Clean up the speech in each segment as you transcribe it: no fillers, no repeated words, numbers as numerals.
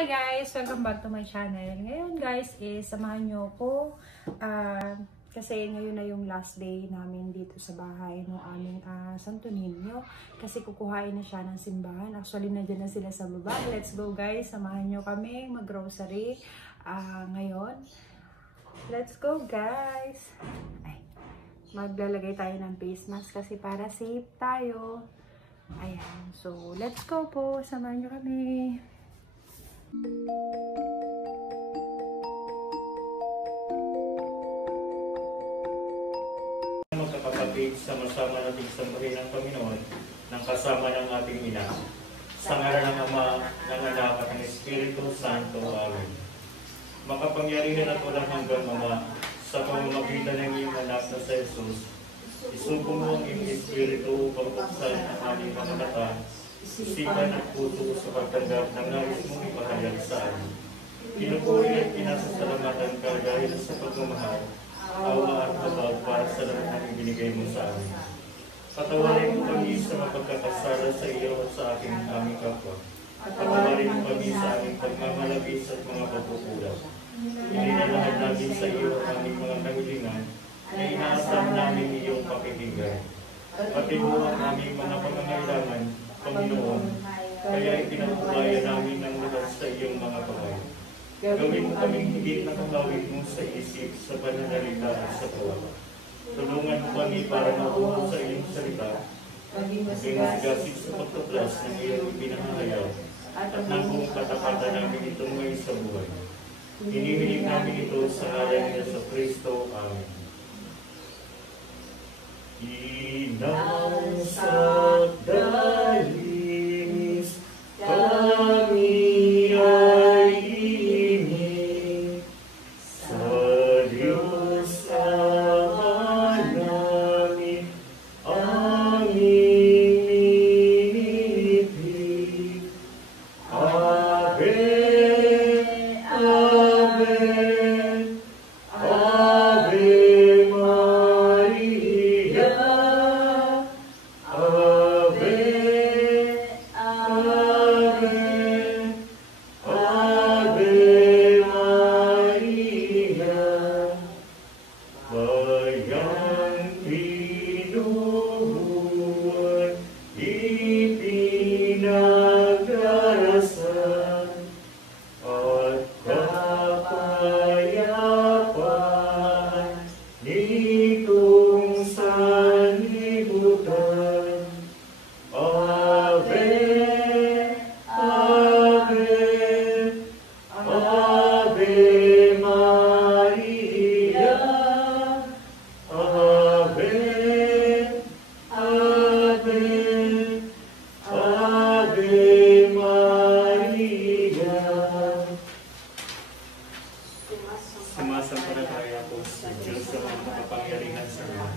Hi guys! Welcome back to my channel. Ngayon guys is samahan nyo ko kasi ngayon na yung last day namin dito sa bahay ng aming Santo Niño. Kasi kukuhain na siya ng simbahan. Actually nandiyan na sila sa baba. Let's go guys! Samahan nyo kami mag-grocery ngayon. Let's go guys! Ay, maglalagay tayo ng face mask kasi para safe tayo. Ayan. So let's go po! Samahan nyo kami! Magkakapatid, sama-sama nating sambahin ang Panginoon ng kasama ng ating ina. Sa ngalan ng Ama, ng Anak at ng Espiritu Santo. Amen. Makapangyarihan at walang hanggang Ama, sa pamamagitan ng iyong anak na sa Jesus, isuko mo ang iyong Espiritu upang buksan ang aming mga mata, isipan at puso sa pagtanggap ng nais mong ipahayag sa amin. Pinupuri at pinasasalamatan ka dahil sa pagmamahal, awa at habag para sa lahat ng binigay mo sa amin. Patawarin mo kami sa mapagkakasala sa iyo at sa aking aming kapwa. Patawarin mo kami sa aming pagmamalabis at mga pagkukulang. Ininalahad namin sa iyo ang aming mga kahilingan na inaasam namin iyong pakikinggan. Pati mo ang aming mga pangangailangan, Panginoon, kaya ipinabukayan namin ng lahat sa iyong mga kamay. Gawin mo kaming higit na kamawid mo sa isip, sa pananalita at sa gawa. Tulungan mo kami para mabuo sa iyong salita, maging masigasig sa pagtuklas ng iyong ipinahayag, at ng buong katapatan namin itong may sa buhay. Hinihiling namin ito sa ngalan ni Jesucristo. Amen. Inasat dalinis kami ay ini sa Diyos Ama namin ang inipig. Ave, Ave, Ave Maria. Sumasampalataya ko sa Diyos sa mga makapangyarihan sa lahat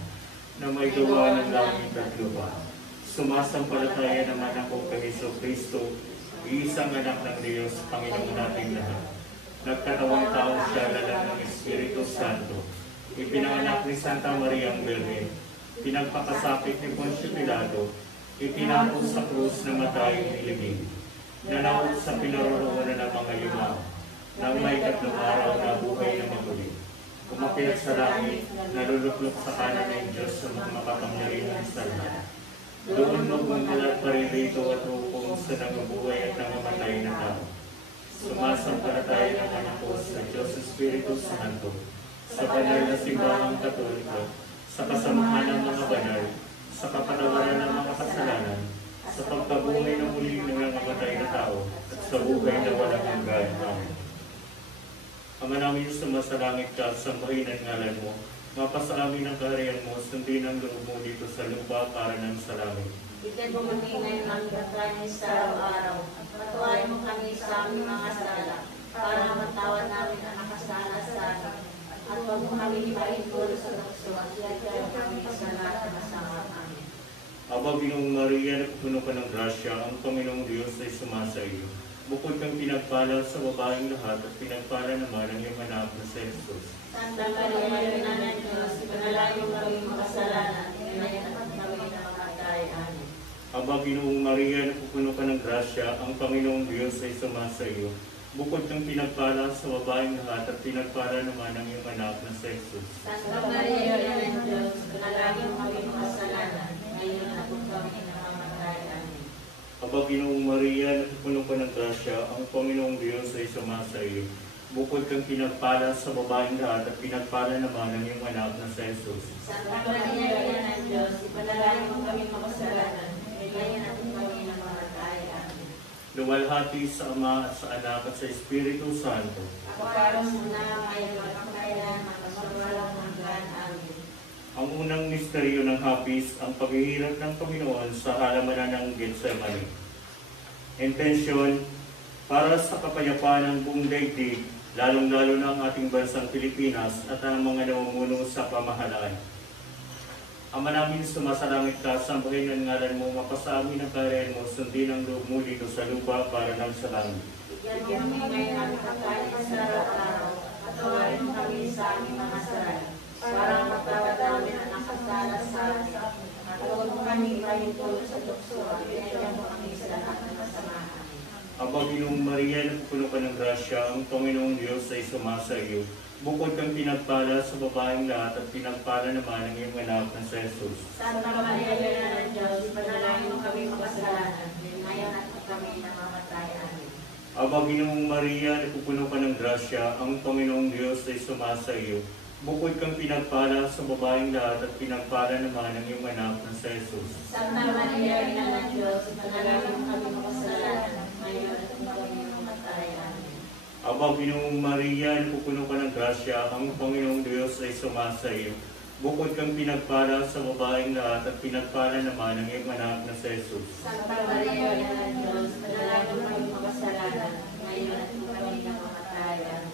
na may gawa ng langit at lupa. Sumasampalataya naman ako kay Jesucristo, isang anak ng Diyos, Panginoon nating lahat. Nagkatawang tao siya lalang ng Espiritu Santo. Ipinanganak ni Santa Maria ang Birhen. Pinagpakasapit ni Poncio Pilato. Ipinako sa krus na matay nilibing. Nanaot sa pinaroroonan ng mga limaw. Nang may 3 araw na buhay na maguli. Umakyat sa langit, naluluklok sa kanan ng Diyos sa mga makapangyarihan sa lahat. Doon magmumulat pa rin rito at hukong sa nangabuhay at nangamatay na tao. Sumasampalataya naman ako sa Diyos Espiritu Santo, sa banal na simbahang Katolika, sa kasamahan ng mga banal, sa kapatawaran ng mga kasalanan, sa pagkabuhay ng muli ng nangamatay na tao, at sa buhay na walang hanggan. Amen. Ama namin sa masalangit ka, sambahin ang ngalan mo. Mapasa amin ang kaharian mo, sundin ang loob mo dito sa lupa para ng sa langit. Bigyan mo kami ngayon ng kakanin sa araw-araw. At patuwarin mo kami sa aming mga sala, para matawad namin ang nakasala sa amin. At huwag mo kami ipahintulo sa tukso, at yagyan kami sa lahat ng masama. Amen. Aba, Ginoong Maria, puno ka ng grasya, ang Panginoong Diyos ay sumasa iyo. Bukod kang pinagpala sa babaeng lahat at pinagpala naman ang iyong anak na si Jesus. Santa Maria, Ina ng Diyos, ipanalangin mo kami makasalanan, ngayon at kami na mamatay. Amen. Aba, Ginoong Maria, napupuno ka ng grasya, ang Panginoong Diyos ay sumasa iyo. Bukod kang pinagpala sa babaeng lahat at pinagpala naman ang iyong anak na si Jesus. Santa Maria, Ina ng Diyos, panalangin mo kami makasalanan, ngayon at kung kami namamatay. Amen. Aba, Ginoong Maria, napupuno ka ng grasya, ang Panginoong Diyos ay sumasa iyo. Bukod kang pinagpala sa babaeng lahat at pinagpala naman ang iyong anak na si Jesus. Santa Maria, Ina ng Diyos, panalangin mo kami makasalanan, ngayon at kung kami namamatay. Amen. Luwalhati sa Ama at sa Anak at sa Espiritu Santo. Ako parang muna, ngayon at kailan, magpaswalang hanggan. Amen. Ang unang misteryo ng hapis, ang paghihirap ng Panginoon sa halamanan ng Getsemani. Intensyon, para sa kapayapaan ng buong daigdig, lalong-lalo na ang ating bansang Pilipinas at ang mga namumuno sa pamahalaan. Ama namin, sumasalangit ka, sambahin ang ngalan mo, mapasa amin ang karayan mo, sundin ang loob mo dito sa lupa para nang sa langit. Bigyan mo kami ngayon ang pagkain sa araw-araw, at tawarin mo kami sa aming mga sala, para magtawad namin ang nakasala sa amin, at huwag mo kami mahintulot sa tukso, at pinagyan mo kami sa lahat ng kasamaan. Aba, Ginoong Maria, napupuno ka ng grasya, ang Panginoong Diyos ay sumasa iyo. Bukod kang pinagpala sa babaeng lahat at pinagpala naman ang iyong anak na si Jesus. Santa Maria, Ina ng Diyos, panalangin mo kami makasalanan, ngayon at kung kami namamatay. Amen. Aba, Ginoong Maria, napupuno ka ng grasya, ang Panginoong Diyos ay sumasa iyo. Bukod kang pinagpala sa babaeng lahat at pinagpala naman ang iyong anak na si Jesus. Santa Maria, Ina ng Diyos, panalangin mo kami makasalanan, ngayon at kung kami namamatay. Amen. Aba, Ginoong Maria, napupuno ka ng grasya, ang Panginoong Diyos ay sumasa iyo. Bukod kang pinagpala sa babaeng lahat at pinagpala naman ang iyong anak na si Jesus. Santa Maria, Ina ng Diyos, panalangin mo kami makasalanan, ngayon at kung kami namamatay. Amen.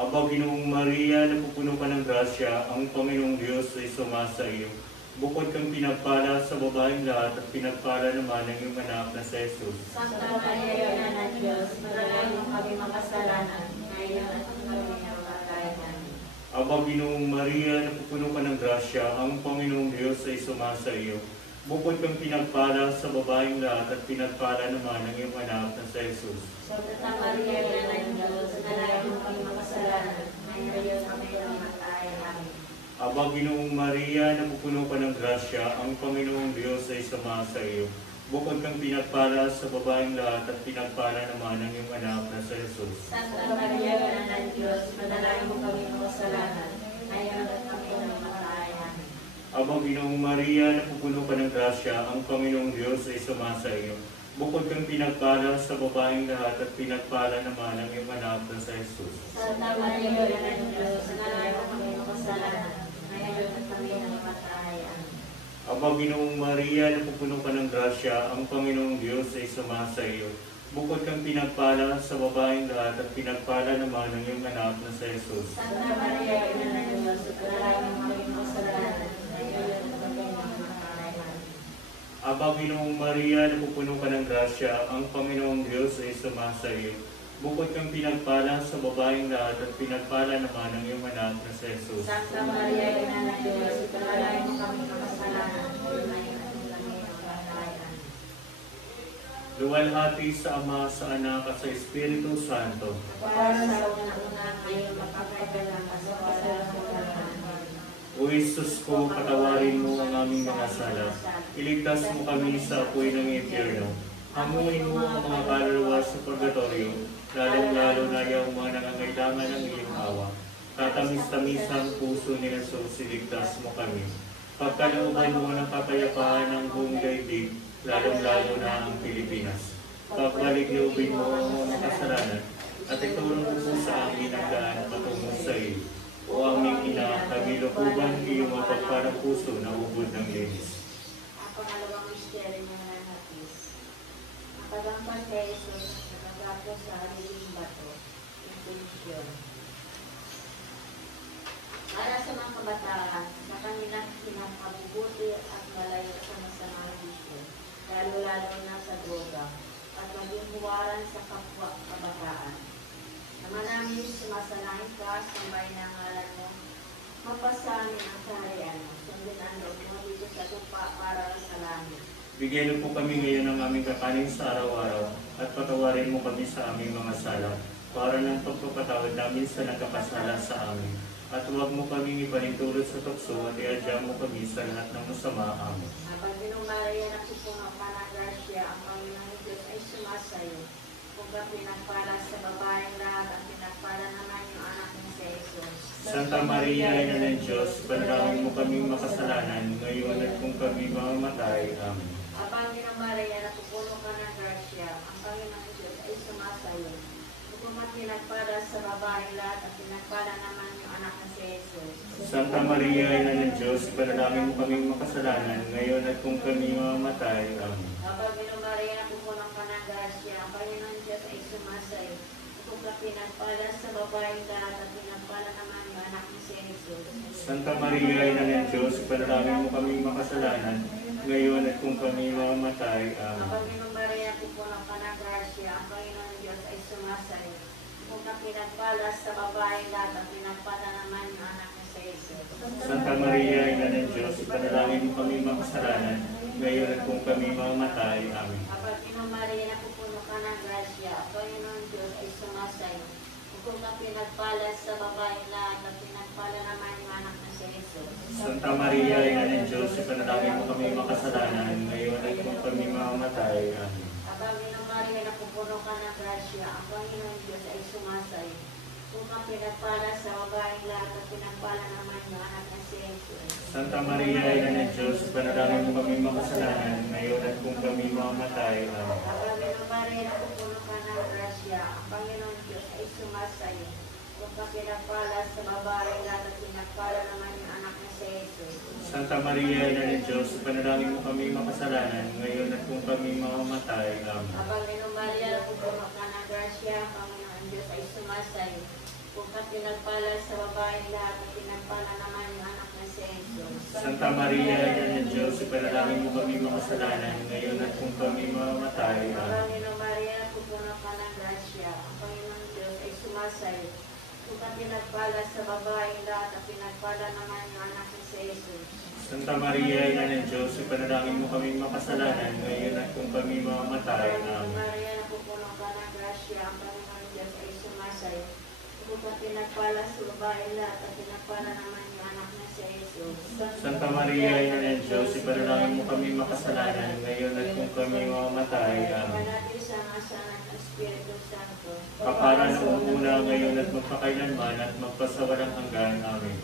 Aba, Ginoong Maria, napupuno ka ng grasya, ang Panginoong Diyos ay sumasa iyo. Bukod kang pinagpala sa babaeng lahat at pinagpala naman ang iyong anak na si Jesus. Santa Maria, Ina ng Diyos, panalangin mo kami makasalanan, ngayon at kung kami namamatay. Amen. Aba, Ginoong Maria, napupuno ka ng grasya, ang Panginoong Diyos ay sumasa iyo. Bukod kang pinagpala sa babaeng lahat at pinagpala naman ang iyong anak na si Jesus. Santa Maria, Ina ng Diyos, panalangin mo kami makasalanan, ngayon at kami namamatay. Amen. Aba, Ginoong Maria, napupuno ka ng grasya, ang Panginoong Diyos ay sumasa iyo. Bukod kang pinagpala sa babaeng lahat at pinagpala naman ang iyong anak na si Jesus. Santa Maria, Ina ng Diyos, panalangin mo kami makasalanan, ngayon at kami namamatay. Amen. Aba, Ginoong Maria, napupuno ka ng grasya, ang Panginoong Diyos ay sumasa iyo. Bukod kang pinagpala sa babaeng lahat at pinagpala naman ang iyong anak na si Jesus. Santa Maria, Ina ng Diyos, panalangin mo kami makasalanan, ngayon at kami namamatay. Amen. Aba, Ginoong Maria, napupuno ka ng grasya, ang Panginoong Diyos ay sumasa iyo. Bukod kang pinagpala sa babaeng lahat at pinagpala naman ang iyong anak na si Jesus. Santa Maria, Ina ng Diyos, panalangin mo kami makasalanan, ngayon at kami namamatay. Amen. Aba, Ginoong Maria, napupuno ka ng grasya, ang Panginoong Diyos ay sumasa iyo. Bukod kang pinagpala sa babaeng lahat at pinagpala naman ang iyong anak na si Jesus. Santa Maria, Ina ng Diyos, panalangin mo kami makasalanan, ngayon at kung kami namamatay. Amen. Luwalhati sa Ama, sa Anak at sa Espiritu Santo. Para sa una-una, ngayon magpapailan ka sa kasalanan. O Jesus ko, patawarin mo ang aming mga sala. Iligtas mo kami sa apoy ng impyerno. Hamuin mo ang mga kaluluwa sa purgatorio, lalong-lalo na yung mga nangangailangan ng iyong awa. Tatamis-tamis ang puso ni Jesus, iligtas mo kami. Pagkalooban mo ng kapayapaan ng buong daigdig, lalong-lalo na ang Pilipinas. Pagbalik-loobin mo ang mga kasalanan, at itulong mo po sa amin ang daan patungo sa iyo. O aming ina, kagilokuban iyong mapagparang puso na ubod ng linis. Ang pangalawang misteryo ng nanapis. Ang pagangkot kay Jesus na nagagapo sa haliling bato, intensyon. Para sa mga kabataan, sa kanilang pinakabubuti at malayo sa masamang bisyo, lalo-lalo na sa droga, at maging huwaran sa kapwa kabataan. Naman namin sumasalangin ka, sambay na ngalan mo, mapasamin ang kaharian mo, sundin ang loob mo dito sa tupa para sa langit. Bigyan niyo po kami ngayon ng aming kakanin sa araw-araw, at patawarin mo kami sa aming mga sala, para ng pagpapatawad namin sa nagkakasala sa amin. At huwag mo kaming ipanintulot sa tukso at iadya mo kami sa lahat ng masama. Amen. Habang Maria, napupuno ka ng grasya, ang Panginoong Diyos ay sumasayo. Kung ka pinagpala sa babaeng lahat, at pinagpala naman yung anak ni si Jesus. Santa Maria, Ina ng Diyos, panalangin mo kaming makasalanan, ngayon at kung kami mamamatay. Amen. Habang Maria, napupuno ka ng grasya, ang Panginoong Diyos ay sumasayo. Kung ka pinagpala sa babaeng lahat, at pinagpala naman yung anak ni si Jesus. Santa Maria, Ina ng Diyos, panalangin mo kaming makasalanan, ngayon at kung kami mamamatay. Amen. Habang Maria, napupuno ka ng grasya, ang Panginoong Diyos ay sumasayo. Kung ka pinagpala sa babaeng lahat, at pinagpala naman yung anak ni si Jesus. Santa Maria, Ina ng Diyos, panalangin mo kaming makasalanan, ngayon at kung kami mamamatay. Amen. Habang Maria, napupuno ka ng grasya, ang Panginoong Diyos ay sumasayo. Kung ka pinagpala sa babaeng lahat, at pinagpala naman yung anak ni si Jesus. Santa Maria, Ina ng Diyos, panalangin mo kaming makasalanan, ngayon at kung kami mamamatay. Amen. Kapag Maria, napupuno ka ng grasya, ang Panginoong Diyos ay sumasayo. Kung ka pinagpala sa babaeng lahat, at pinagpala naman yung anak ni si Jesus. Santa Maria, Ina ng Diyos, panalangin mo kaming makasalanan, ngayon at kung kami mamamatay. Amen. Kapag Maria, napupuno ka ng grasya, ang Panginoong Diyos ay sumasayo. Kung ka pinagpala sa babaeng lahat, at pinagpala naman yung anak ni si Jesus. Santa Maria, Ina ng Diyos, panalangin mo kaming makasalanan, ngayon at kung kami mamamatay. Amen. Kapag Maria, napupuno ka ng grasya, ang Panginoong Diyos ay sumasayo. Kung ka pinagpala sa babaeng lahat, at pinagpala naman yung anak ni si Jesus. Santa Maria, Ina ng Diyos, panalangin mo kaming makasalanan, ngayon at kung kami mamamatay. Amen. Kapag Maria, napupuno ka ng grasya, ang Panginoong Diyos ay sumasayo. Kung ka pinagpala sa babaeng lahat, at pinagpala naman yung anak ni si Jesus. Santa Maria, Ina ng Diyos, panalangin mo kaming makasalanan, ngayon at kung kami mamamatay. Amen. Kapag Maria, napupuno ka ng grasya, ang Panginoong Diyos ay sumasayo. Kung ka pinagpala sa babaeng lahat, at pinagpala naman yung anak ni si Jesus. Santa Maria, Ina ng Diyos, panalangin mo kaming makasalanan, ngayon at kung kami mamamatay. Kapag Amen. Maria, napupuno ka ng grasya, ang Panginoong Diyos ay sumasayo. Kung ka pinagpala sa babaeng lahat, at pinagpala naman yung anak ni si Jesus. Santa Maria, Ina ng Diyos, panalangin mo kaming makasalanan, ngayon at kung kami mamamatay. Amen. Manatili sa ngasanan ng Espiritu Santo. Kapara ng una, ngayon at magpakailanman at magpasawalang hanggan. Amen.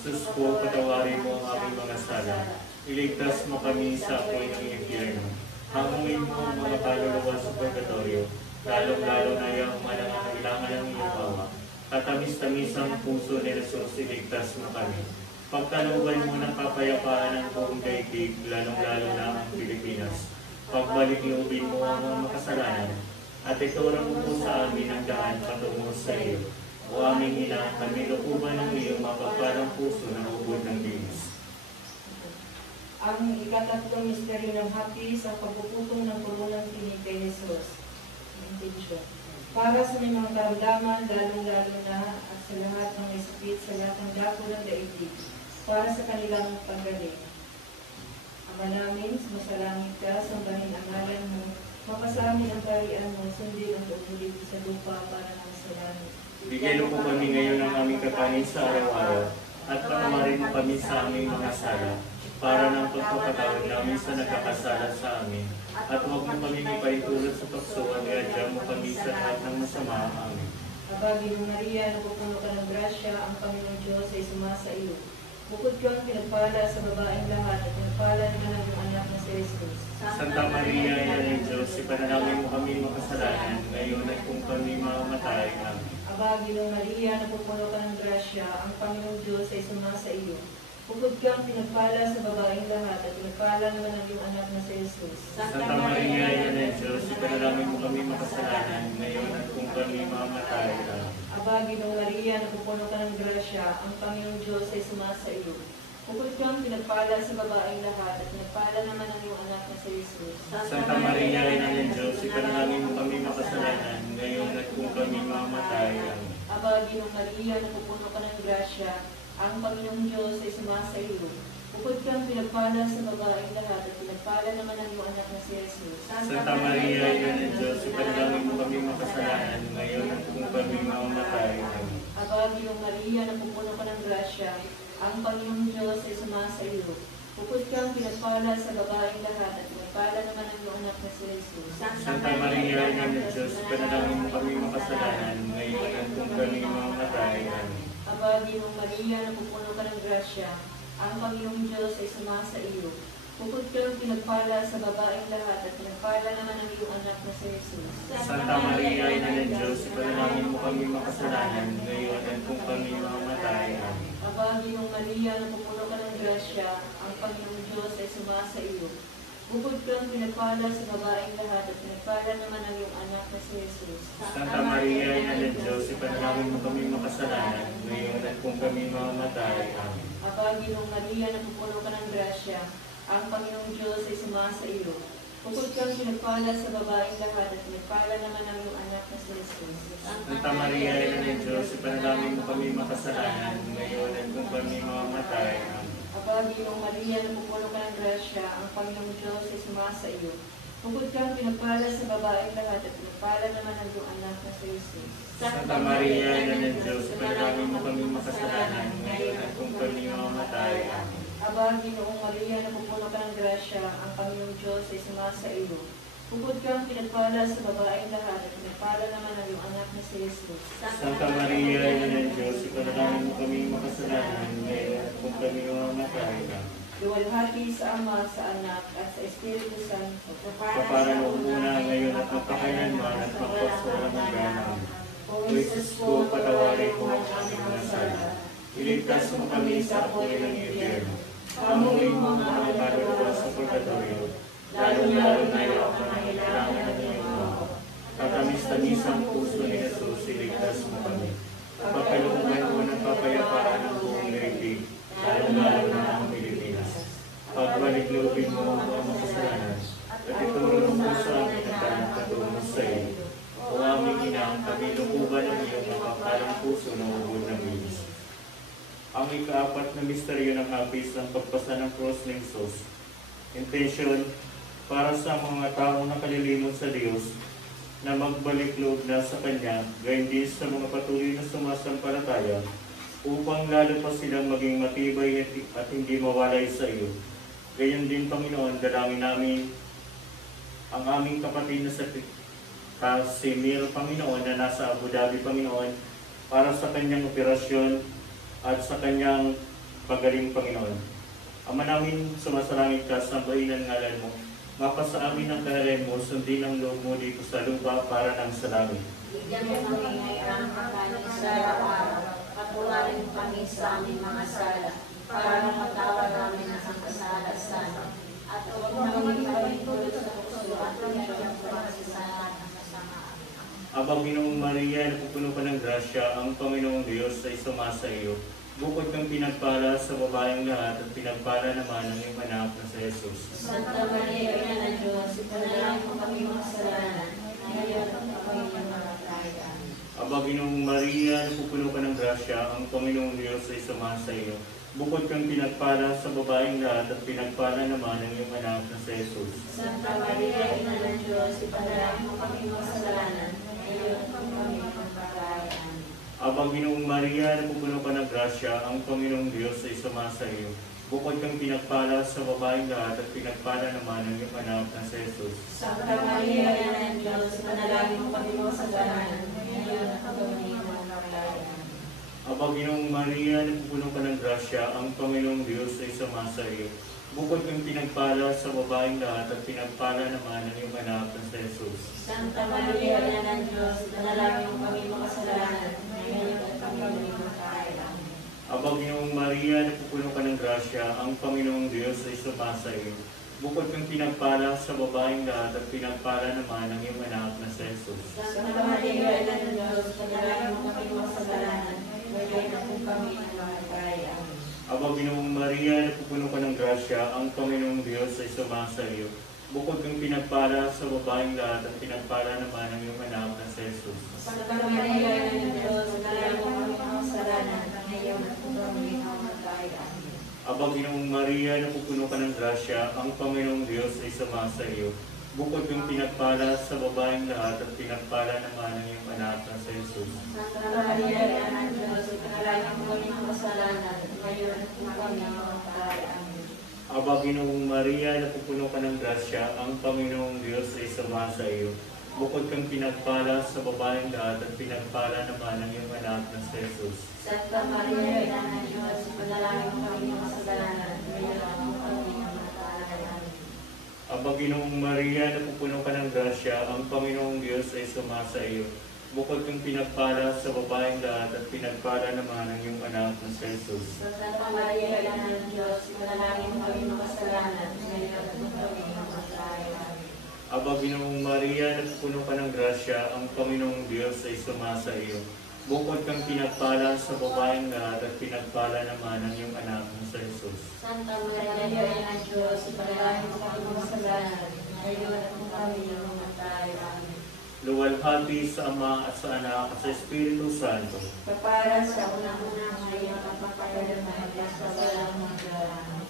Sus po, patawarin mo ang aming mga sala. Iligtas mo kami sa apoy ng impyerno. Hanguin mo ang mga kaluluwa sa purgatorio, lalong-lalo na yung mga nangangailangan ng iyong awa. Katamis-tamis ang puso ni Jesus, iligtas mo kami. Pagkalooban mo ng kapayapaan ng buong daigdig, lalong-lalo na ang Pilipinas. Pagbalik-iubin mo ang mga makasalanan, at iturang mo po sa amin ang daan patungo sa iyo. O aming ina, kami lukuban ng iyong mapagparang puso na ubod ng dinis. Ang ikatatlong misteryo ng hapis, ang pagpuputong ng kurunang tinig kay Jesus. Intention. Para sa may mga karamdaman, lalong-lalo na at sa lahat ng may sakit, sa lahat ng dako ng daigdig, para sa kanilang paggaling. Ama namin, sumasalangit ka, sambahin ang ngalan mo, mapasamin ang kaharian mo, sundin ang uulit sa lupa para ng sa langit. Bigyan mo po kami ngayon ng aming kakanin sa araw-araw, at patawarin mo kami sa aming mga sala, para ng pagpapatawad namin sa nagkakasala sa amin. At huwag mo kami ipaitulot sa tukso, at iadya mo kami sa lahat ng masama. Amen. Aba, Ginong Maria, napupuno ka ng grasya, ang Panginoong Diyos ay sumasa iyo. Bukod kang pinagpala sa babaeng lahat, at pinagpala naman ang iyong anak na si Jesus. Santa Maria, Ina ng Diyos, ipanalangin mo kami makasalanan, ngayon at kung kami mamamatay. Amen. Aba, Ginong Maria, napupuno ka ng grasya, ang Panginoong Diyos ay sumasa iyo. Bukod kang pinagpala sa babaeng lahat, at pinagpala naman ang iyong anak na si Jesus. Santa Maria, Ina ng Diyos, ipanalangin mo kami makasalanan, ngayon at kung kami mamamatay. Amen. Aba, Ginong Maria, napupuno ka ng grasya, ang Panginoong Diyos ay sumasa iyo. Bukod kang pinagpala sa babaeng lahat, at pinagpala naman ang iyong anak na si Jesus. Santa Maria, Ina ng Diyos, ipanalangin mo kami makasalanan, ngayon at kung kami mamamatay. Amen. Aba, Ginong Maria, napupuno ka ng grasya, ang Panginoong Diyos ay sumasa iyo. Bukod kang pinagpala sa babaeng lahat, at pinagpala naman ang iyong anak na si Jesus. Santa Maria, Ina ng Diyos, ipanalangin mo kami makasalanan, ngayon at kung kami kami mamamatay. Amen. Aba, Ginong Maria, napupuno ka ng grasya, ang Panginoong Diyos ay sumasa iyo. Bukod kang pinagpala sa babaeng lahat at pinagpala naman ang iyong anak na si Jesus. Santa Maria, Ina ng Diyos, panalangin mo kami makasalanan, ngayon at kung kami mamamatay. Amen. Aba, Ginong Maria, napupuno ka ng grasya, ang Panginoong Diyos ay sumasa iyo. Bukod kang pinagpala sa babaeng lahat at pinagpala naman ang iyong anak na si Jesus. Santa Maria, Ina ng Diyos, panalangin mo kami makasalanan, ngayon at kung kami mamamatay. Amen. Aba, Ginong Maria, napupuno ka ng grasya, ang Panginoong Diyos ay sumasa iyo. Bukod kang pinagpala sa babaeng lahat at pinagpala naman ang iyong anak na si Jesus. Santa Maria, Ina ng Diyos, panalangin mo kami makasalanan, ngayon at kung kami mamamatay. Amen. Aba, Ginong Maria, napupuno ka ng grasya, ang Panginoong Diyos ay sumasa iyo. Bukod kang pinagpala sa babaeng lahat at pinagpala naman ang iyong anak na si Jesus. Santa Maria, Ina ng Diyos, panalangin mo kami makasalanan, ngayon at kung kami mamamatay. Amen. Aba, Ginong Maria, napupuno ka ng grasya, ang Panginoong Diyos ay sumasa iyo. Bukod kang pinagpala sa babaeng lahat at pinagpala naman ang iyong anak na si Jesus. Santa Maria, Ina ng Diyos, panalangin mo kami makasalanan, ngayon at kung kami mamamatay. Amen. Aba, Ginoong Maria, napupuno ka ng grasya, ang Panginoong Diyos ay sumasa iyo. Bukod kang pinagpala sa babaeng lahat at pinagpala naman ang iyong anak na si Jesus. Santa Maria, Ina ng Diyos, panalangin mo kami makasalanan, ngayon at kung kami mamamatay. Amen. Luwalhati sa Ama, sa Anak, at sa Espiritu Santo. Kapara noong una, ngayon at magpakailanman at magpaswalang hanggan. O Jesus ko, patawarin ko ang aming mga sala. Iligtas mo kami sa apoy ng impyerno. Pamuhin mo ang mga kaluluwa sa purgatorio, lalong-lalo na yung mga nangailangan ng iyong mga. Katamis-tamis ang puso ni Jesus, iligtas mo kami. Pagkalungan mo ng kapayapaan ng buong daigdig, lalong-lalo na ang Pilipinas. Pagbalik-lubin mo ang mga makasalanan, at ituro mo sa amin ang tanong patungo sa iyo. O aming ina, kami lukuban ng iyong makapalang puso na ubod ng minis. Ang ikaapat na misteryo ng hapis ng pagpasa ng cross ng Jesus. Intention para sa mga taong nakalilimot sa Diyos na magbalik loob na sa Kanya, gayon din sa mga patuloy na sumasampalataya, upang lalo pa silang maging matibay at hindi mawalay sa iyo. Gayon din, Panginoon, dalangin namin ang aming kapatid na sa Casimir, Panginoon, na nasa Abu Dhabi, Panginoon, para sa kanyang operasyon at sa kanyang pagaling, Panginoon. Ama namin, sumasalangit ka, sambahin ang ngalan mo. Mapasa amin ang kahalan mo, sundin ang loob mo dito sa lupa para ng sa langit. Bigyan mo kami ngayon ang kakanin sa araw-araw. Patawarin mo kami sa aming mga sala, para matawad namin ang kasala sa amin. At huwag mo kami pahintulot sa puso at huwag ang pagsasalat ng kasamaan. Aba, Ginoong Maria, napupuno ka ng grasya, ang Panginoong Diyos ay sumasa iyo. Bukod kang pinagpala sa babaeng lahat at pinagpala naman ang iyong anak na si Jesus. Santa Maria, Ina ng Diyos, ipanalangin mo kami makasalanan, ngayon at kami mamamatay. Amen. Aba, Ginoong Maria, napupuno ka ng grasya, ang Panginoong Diyos ay sumasa iyo. Bukod kang pinagpala sa babaeng lahat at pinagpala naman ang iyong anak na si Jesus. Santa Maria, Ina ng Diyos, ipanalangin mo kami makasalanan, ngayon at kami mamamatay. Amen. Aba, Ginoong Maria, napupuno ka ng grasya, ang Panginoong Diyos ay sumasa iyo. Bukod kang pinagpala sa babaeng lahat at pinagpala naman ang iyong anak na si Jesus. Santa Maria, Ina ng Diyos, ipanalangin mo kami makasalanan, ngayon at kami mamamatay. Amen. Aba, Ginoong Maria, napupuno ka ng grasya, ang Panginoong Diyos ay sumasa iyo. Bukod kang pinagpala sa babaeng lahat at pinagpala naman ang iyong anak na si Jesus. Santa Maria, Ina ng Diyos, ipanalangin mo kami makasalanan, ngayon at kami mamamatay. Amen. Aba, Ginoong Maria, napupuno ka ng grasya, ang Panginoong Diyos ay sumasa iyo. Bukod kang pinagpala sa babaeng lahat at pinagpala naman ang iyong anak na si Jesus. Santa Maria, Ina ng Diyos, ipanalangin mo kami makasalanan, ngayon at kami mamamatay. Amen. Aba, Ginoong Maria, napupuno ka ng grasya, ang Panginoong Diyos ay sumasa iyo. Bukod kang pinagpala sa babaeng lahat at pinagpala naman ang iyong anak na si Jesus. Santa Maria, Ina ng Diyos, ipanalangin mo kami makasalanan, ngayon at kami mamamatay. Amen. Aba, Ginoong Maria, napupuno ka ng grasya, ang Panginoong Diyos ay sumasa iyo. Bukod yung pinagpala sa babaeng lahat at pinagpala naman ang iyong anak na si Jesus. Santa Maria, Ina ng Diyos, ipanalangin mo kami mga kasalanan, ngayon at kung kami mamatay. Amen. Aba, Ginoong Maria, napupuno ka ng grasya, ang Panginoong Diyos ay sama sa iyo. Bukod kang pinagpala sa babaeng lahat at pinagpala naman ang iyong anak na si Jesus. Santa Maria, Ina ng Diyos, ipanalangin mo kami mga kasalanan, ngayon at kung kami mamatay. Amen. Aba, Ginoong Maria, napupuno ka ng grasya, ang Panginoong Diyos ay sama sa iyo. Bukod kang pinagpala sa babaeng lahat at pinagpala naman ang iyong anak na si Jesus. Santa Maria, Ina ng Diyos, ipanalangin mo kami mga kasalanan, ngayon at kung kami mamatay. Amen. Aba, Ginoong Maria, napupuno ka ng grasya, ang Panginoong Diyos ay sama sa iyo. Bukod kang pinagpala sa babaeng lahat at pinagpala naman ang iyong anak na si Jesus. Santa Maria, Ina ng Diyos, ipanalangin mo kami mga kasalanan, ngayon at kung kami mamatay. Amen. Luwalhati sa Ama at sa Anak at sa Espiritu Santo. Kapara sa unang-una ngayon at mapapagalaman at sa walang hanggan.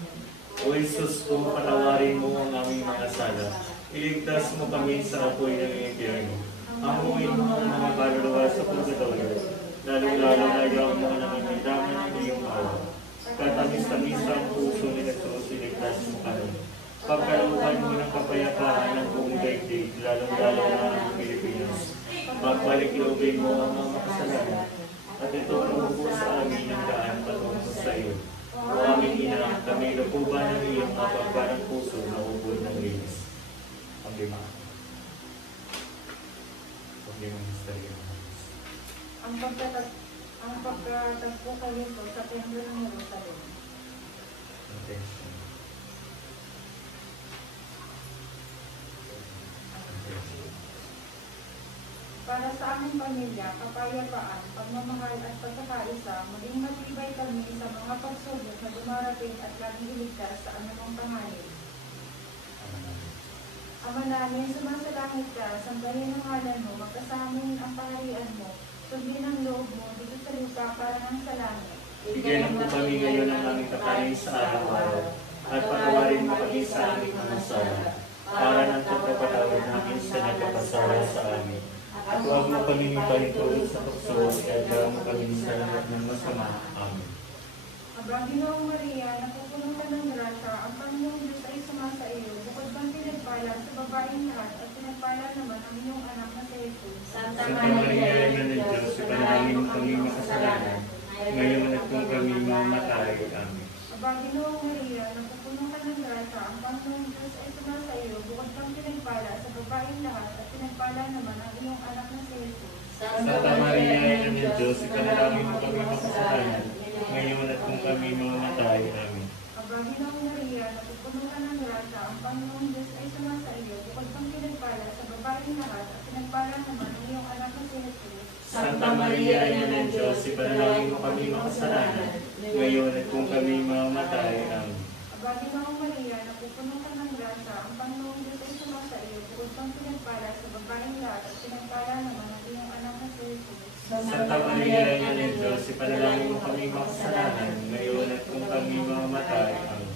O Jesus ko, patawarin mo ang aming mga sala. Iligtas mo kami sa apoy ng impyerno. Amuin mo ang mga kaluluwa sa purgatorio, lalong-lalo na yung mga nangangailangan ng iyong awa. Katamis-tamis ang puso ni Jesus, iligtas mo kami. Pagkalooban mo ng kapayapaan ng buong daigdig, lalong-lalo na ang Pilipinas. Magbalik loobin mo ang mga kasalanan, at ito ang sa amin ang daan patungo sa iyo. O aming ina, kami lukuban ng iyong mapagparang puso na ubod ng linis. Ang lima. Ang limang istorya. Ang pagkatagpo kay Jesus sa templo ng Jerusalem. Attention. Para sa aming pamilya, kapayapaan, pagmamahal at pagkakaisa, maging matibay kami sa mga pagsubok na dumarating at laging iligtas sa anumang panganib. Ama namin, sumasalangit ka, sambahin ang ngalan mo, magkasamin ang kaharian mo, sundin ang loob mo dito sa lupa para ng sa langit. Bigyan mo kami ngayon ng aming kakanin sa araw-araw, at patawarin mo kami sa aming mga sala, para ng pagpapatawad namin sa nagkakasala sa amin. At huwag mo kami ipahintulot sa tukso, at huwag mo kami sa lahat ng masama. Amen. Aba, Ginoong Maria, napupuno ka ng grasya, ang Panginoong Diyos ay sumasa iyo, bukod kang pinagpala sa babaeng lahat, at pinagpala naman ang iyong anak na si Jesus. Santa Santa Maria, Ina ng Diyos, ipanalangin mo kami makasalanan, ngayon at kung kami mamatay. Amen. Aba, Ginoong Maria, napupuno ka ng grasya, ang Panginoong Diyos ay sumasa iyo, bukod kang pinagpala sa babaeng lahat, at pinagpala naman ang iyong anak na si Jesus. Santa Maria, Ina ng Diyos, ipanalangin mo kami makasalanan, ngayon at kung kami mamatay. Amen. Aba, Ginoong Maria, napupuno ka ng grasya, ang Panginoong Diyos ay sumasa iyo, bukod kang pinagpala sa babaeng lahat, at pinagpala naman ang iyong anak na si Jesus. Santa Maria, Ina ng Diyos, ipanalangin mo kami makasalanan, ngayon at kung kami mamatay. Amen. Aba, Ginoong Maria, napupuno ka ng grasya, ang Panginoong Diyos ay sumasa iyo, bukod kang pinagpala sa babaeng lahat, at pinagpala naman ang iyong anak na si Jesus. Santa Maria, Ina ng Diyos, ipanalangin mo kami makasalanan, ngayon at kung kami mamatay. Amen.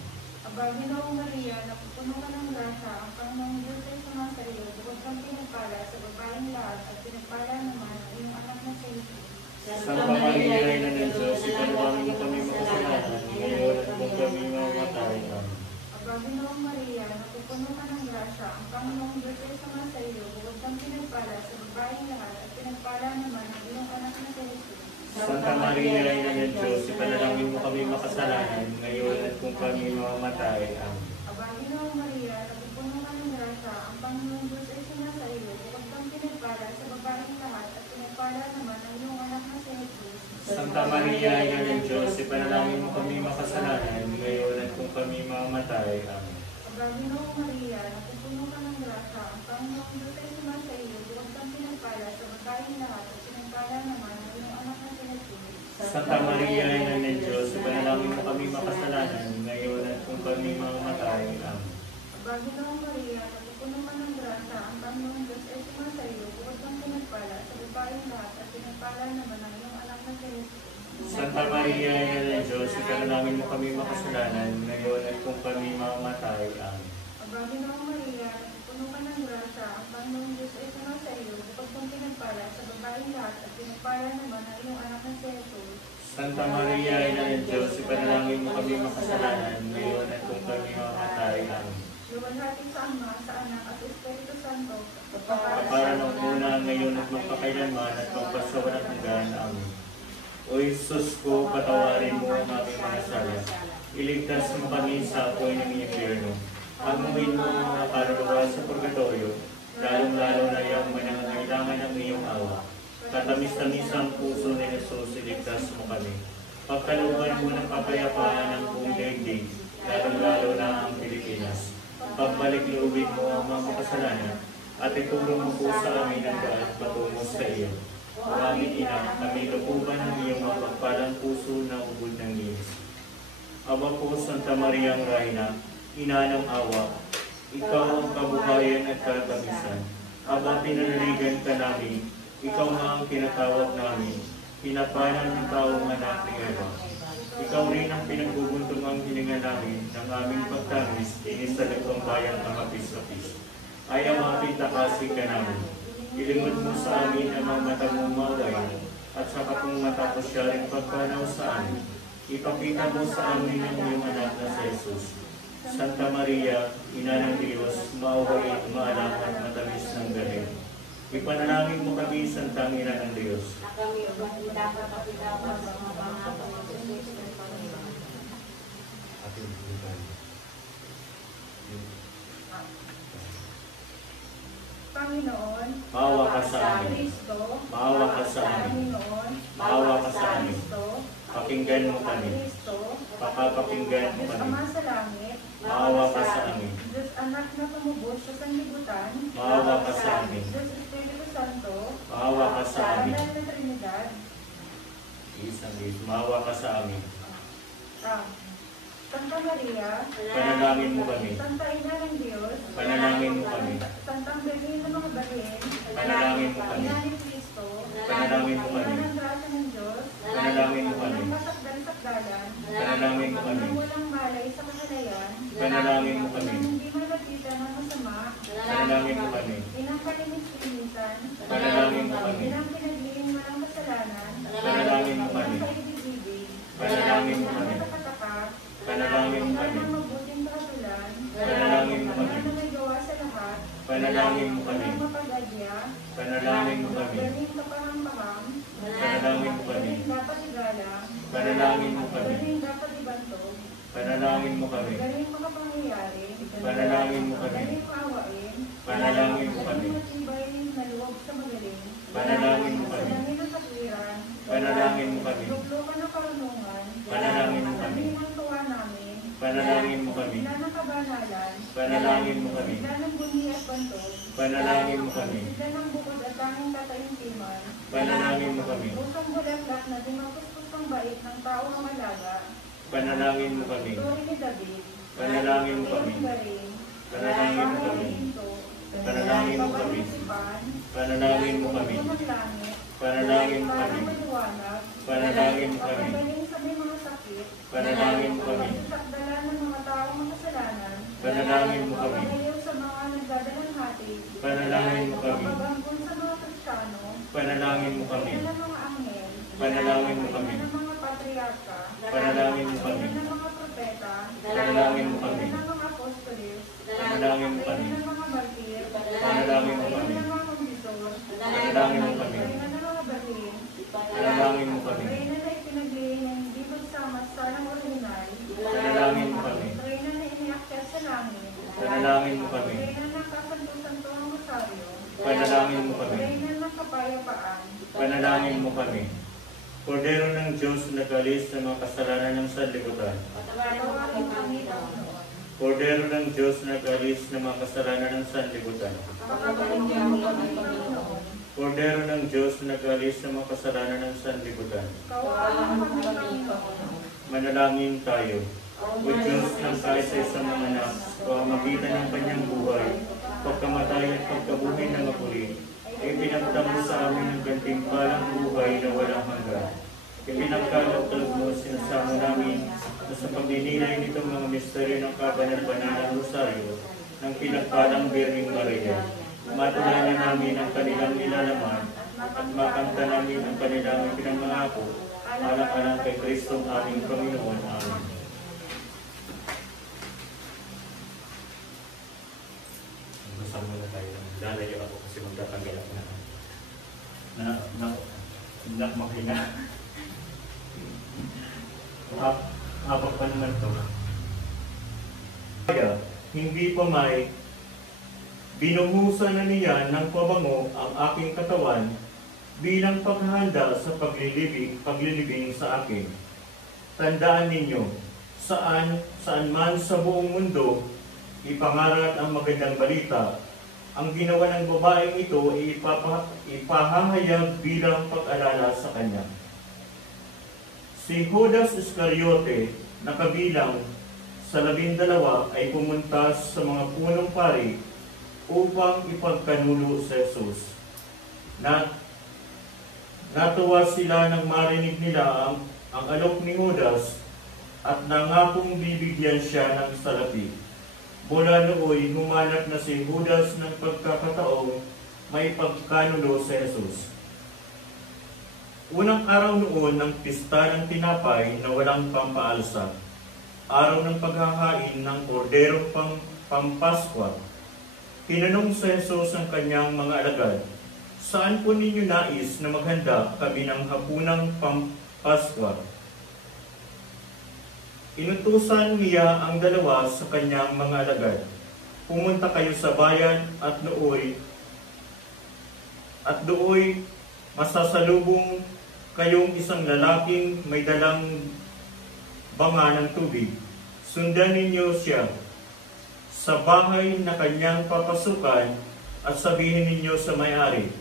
Aba, Ginoong Maria, napupuno ka ng grasya, ang Panginoong Diyos ay sumasa iyo, bukod kang pinagpala sa babaeng lahat, at pinagpala naman ang iyong anak na si Jesus. Santa Maria, Ina ng Diyos, ipanalangin mo kami makasalanan, ngayon at kung kami mamatay. Amen. Aba, Ginoong Maria, napupuno ka ng grasya, ang Panginoong Diyos ay sumasa iyo, bukod kang pinagpala sa babaeng lahat, at pinagpala naman ang iyong anak na si Jesus. Santa Maria, Ina ng Diyos, ipanalangin mo kami makasalanan, ngayon at kung kami mamatay. Amen. Aba, Ginoong Maria, napupuno ka ng grasya, ang Panginoong Diyos ay sumasa iyo, bukod kang pinagpala sa babaeng lahat, at pinagpala naman ang iyong anak na si Jesus. Santa Maria, Ina ng Diyos, ipanalangin mo kami makasalanan, ngayon at kung kami mamatay. Amen. Aba, Ginoong Maria, napupuno ka ng grasya, ang Panginoong Diyos ay sumasa iyo, bukod kang pinagpala sa babaeng lahat, at pinagpala naman ang iyong anak na si Jesus. Santa Maria, Ina ng Diyos, ipanalangin mo kami makasalanan, ngayon at kung kami mamatay. Amen. Aba, Ginoong Maria, napupuno ka ng grasya, ang Panginoong Diyos ay sumasa iyo, bukod kang pinagpala sa babaeng lahat, at pinagpala naman ang iyong anak na si Jesus. Santa Maria, Ina ng Diyos, ipanalangin mo kami makasalanan, ngayon at kung kami mamatay. Amen. Aba, Ginoong Maria, napupuno puno ka ng grasya, ang Panginoong Diyos ay sumasa iyo, bukod kong pinagpala sa babaeng lahat, at pinagpala naman ang iyong anak na si Jesus. Santa Maria, Ina ng Diyos, ipanalangin mo kami makasalanan, ngayon at kung kami mamamatay. Amen. Luwalhati sa Ama, sa Anak, at Espiritu Santo, Para nung una, ngayon at magpakailanman at magpasawalang hanggan. Amen. O Jesus ko, patawarin mo ang aming mga sala. Iligtas mo kami sa apoy ng impyerno. Amuin mo ang mga kaluluwa sa purgatorio, lalong-lalo na yung manangangailangan ng iyong awa. Katamis-tamis ang puso ni Jesus, iligtas mo kami. Pagkalooban mo ng kapayapaan ng buong daigdig, lalong-lalo na ang Pilipinas. Pagbalik-loobin mo ang mga makasalanan, at itulong mo po sa amin ang daan patungo sa iyo. O aming ina, kami lupuban ng iyong mapagpalang puso na ubod ng linis. Aba po, Santa Maria ang Reyna, Ina ng awa, ikaw ang kabuhayan at katamisan. Aba, pinanaligan ka namin, ikaw nga ang tinatawag namin, pinapanan ng taong anak ni Eva. Ikaw rin ang pinagbubuntungang hininga namin ng aming pagtamis, inis sa lagpang bayang kamapis-kapis. Ay amapit takasi ka namin. Ilingod mo sa amin ang mga mata mong maway, at sa kapong matapos siya rin pagpanaw sa amin. Ipakita mo sa amin ang iyong anak na si Jesus. Santa Maria, Ina ng Diyos, maaway at maalam at matamis ng galing. Ipanalangin mo kami, Santa Ina ng Diyos. Na kami dapat kapitapan sa mga pangatang ng Diyos ng Panginoon. Panginoon, Maawa ka sa amin. Kristo, Maawa ka sa amin. Panginoon, Maawa ka sa amin. Kristo, Pakinggan mo kami. Kristo, Pakapakinggan mo Diyos kami. Ama sa langit, Maawa ka sa amin. Diyos Anak na tumubos sa sanlibutan, Maawa ka sa amin. Diyos Espiritu Santo, Maawa ka sa amin. Banal na Trinidad, Isang Diyos, maawa ka sa amin. Santa Maria, Panalangin mo kami. Santa Ina ng Diyos, Panalangin mo kami. Santang Birhen ng mga Bahin, Panalangin mo kami. Ina ni Kristo, Panalangin mo Ina kami. ng grasya ng Diyos, Panalangin mo kami. Inang kasakdal-sakdalan, Panalangin mo kami. Inang walang malay sa kahalayan, Panalangin mo kami. Inang hindi malapitan ng masama, Panalangin mo kami. Inang kalinis-linisan, Panalangin mo kami. Inang pinagliin walang kasalanan, Panalangin mo kami. Inang kaibig-ibig, Panalangin mo kami. Inang kataka, Panalangin mo kami. Inang mabuting kahatulan, Panalangin mo kami. Inang na may gawa sa lahat, Panalangin mo kami. Inang mapag-adya, Panalangin mo kami. Galing kapahang-pahang, Panalangin mo kami. galing dapat igalang, Panalangin mo kami. galing dapat ibantog, Panalangin mo kami. galing makapangyayari, Panalangin mo kami. galing maawain, Panalangin mo kami. galing matibay na luwag sa magaling, Panalangin mo kami. galing ng katwiran, Panalangin mo kami. luglukan ng karunungan, Panalangin mo kami. galing ng tuwa namin, Panalangin mo kami. sila ng kabanalan, Panalangin mo kami. sila ng bunyi at bantog, Panalangin mo kami. sila ng bukod at tanging katayimtiman, Panalangin mo kami. pusang bulaklak na dimapustos ang bait ng tao ang malaga, Panalangin mo kami. Turi ni David, Panalangin mo kami. Galing, Panalangin mo kami. Panalangin mo kami. Panalangin mo kami. Panalangin mo kami. Panalangin mo kami. Magaling sa may mga sakit. Panalangin mo kami. Sakdalan ng mga taong makasalanan. Panalangin mo kami. Pagaliw sa mga nagdadalang hati. Panalangin mo kami. Pagambon sa mga Kristiyano. Panalangin mo kami. Pagaliw ng mga anghel. Panalangin mo kami. Pagaliw ng mga patriarka. Panalangin mo kami. Pagaliw ng mga propeta. Panalangin mo kami. Pagaliw ng mga apostoles. Panalangin mo kami. Pagaliw ng mga martir. Panalangin mo kami. Pagaliw ng mga kondisor. Panalangin mo kami. Pagaliw ng mga bahin. Panalangin mo kami. Reyna na ipinaglihin ng hindi magsama sa ng original. Panalangin mo kami. Reyna na iniakyat sa langit. Panalangin mo kami. Reyna ng kasanto-santo ang rosaryo. Panalangin mo kami. Reyna ng kapayapaan. Panalangin mo kami. Kordero ng Diyos na nagalis ng mga kasalanan ng sanlibutan. Patawarin kami, Panginoon. Kordero ng Diyos na nagalis ng mga kasalanan ng sanlibutan. Patawarin kami, Panginoon. Kordero ng Diyos na nagalis ng mga kasalanan ng sanlibutan. Kawalan kami, Panginoon. Manalangin tayo. O Diyos ng kaisa-isang mga anak, pamamagitan ng kanyang buhay, pagkamatay at pagkabuhay ng mapuli, ay pinagtamo sa amin ng gantimpalang buhay na walang hanggan. Ipinagkalog-kalog mo, sinasamo namin na sa pagdinilay nitong mga misteryo ng kabanal-banal ng Rosaryo, ng pinagpalang Birheng Maria. Matulanan namin ang kanilang nilalaman at makamta namin ang kanilang pinangangako alang-alang kay Kristong aming Panginoon. Amen. Masama na tayo. Lalayo ako kasi magtatanggal ako na makina. Habang pa naman ito. Kaya, hindi pa may binuhusan na niya ng pabango ang aking katawan bilang paghahanda sa paglilibing sa akin. Tandaan ninyo, saan man sa buong mundo, ipangaral ang magandang balita. Ang ginawa ng babaeng ito ay ipahahayag bilang pag-alala sa kanya. Si Judas Iscariote, na kabilang sa 12 ay pumunta sa mga punong pari upang ipagkanulo si Jesus. Natuwa sila nang marinig nila ang alok ni Judas at nangakong bibigyan siya ng salapi. Mula nooy, humanap na si Judas ng pagkakataong may pagkanulo si Jesus. Unang araw noon ng pista ng tinapay na walang pampaalsa, araw ng paghahain ng korderong pampaskwa, tinanong si Jesus ang kanyang mga alagad, "Saan po ninyo nais na maghanda kami ng hapunang pampaskwa?" Inutusan niya ang dalawa sa kanyang mga alagad, "Pumunta kayo sa bayan at dooy masasalubong kayong isang lalaking may dalang banga ng tubig. Sundan ninyo siya sa bahay na kanyang papasukan at sabihin ninyo sa may-ari,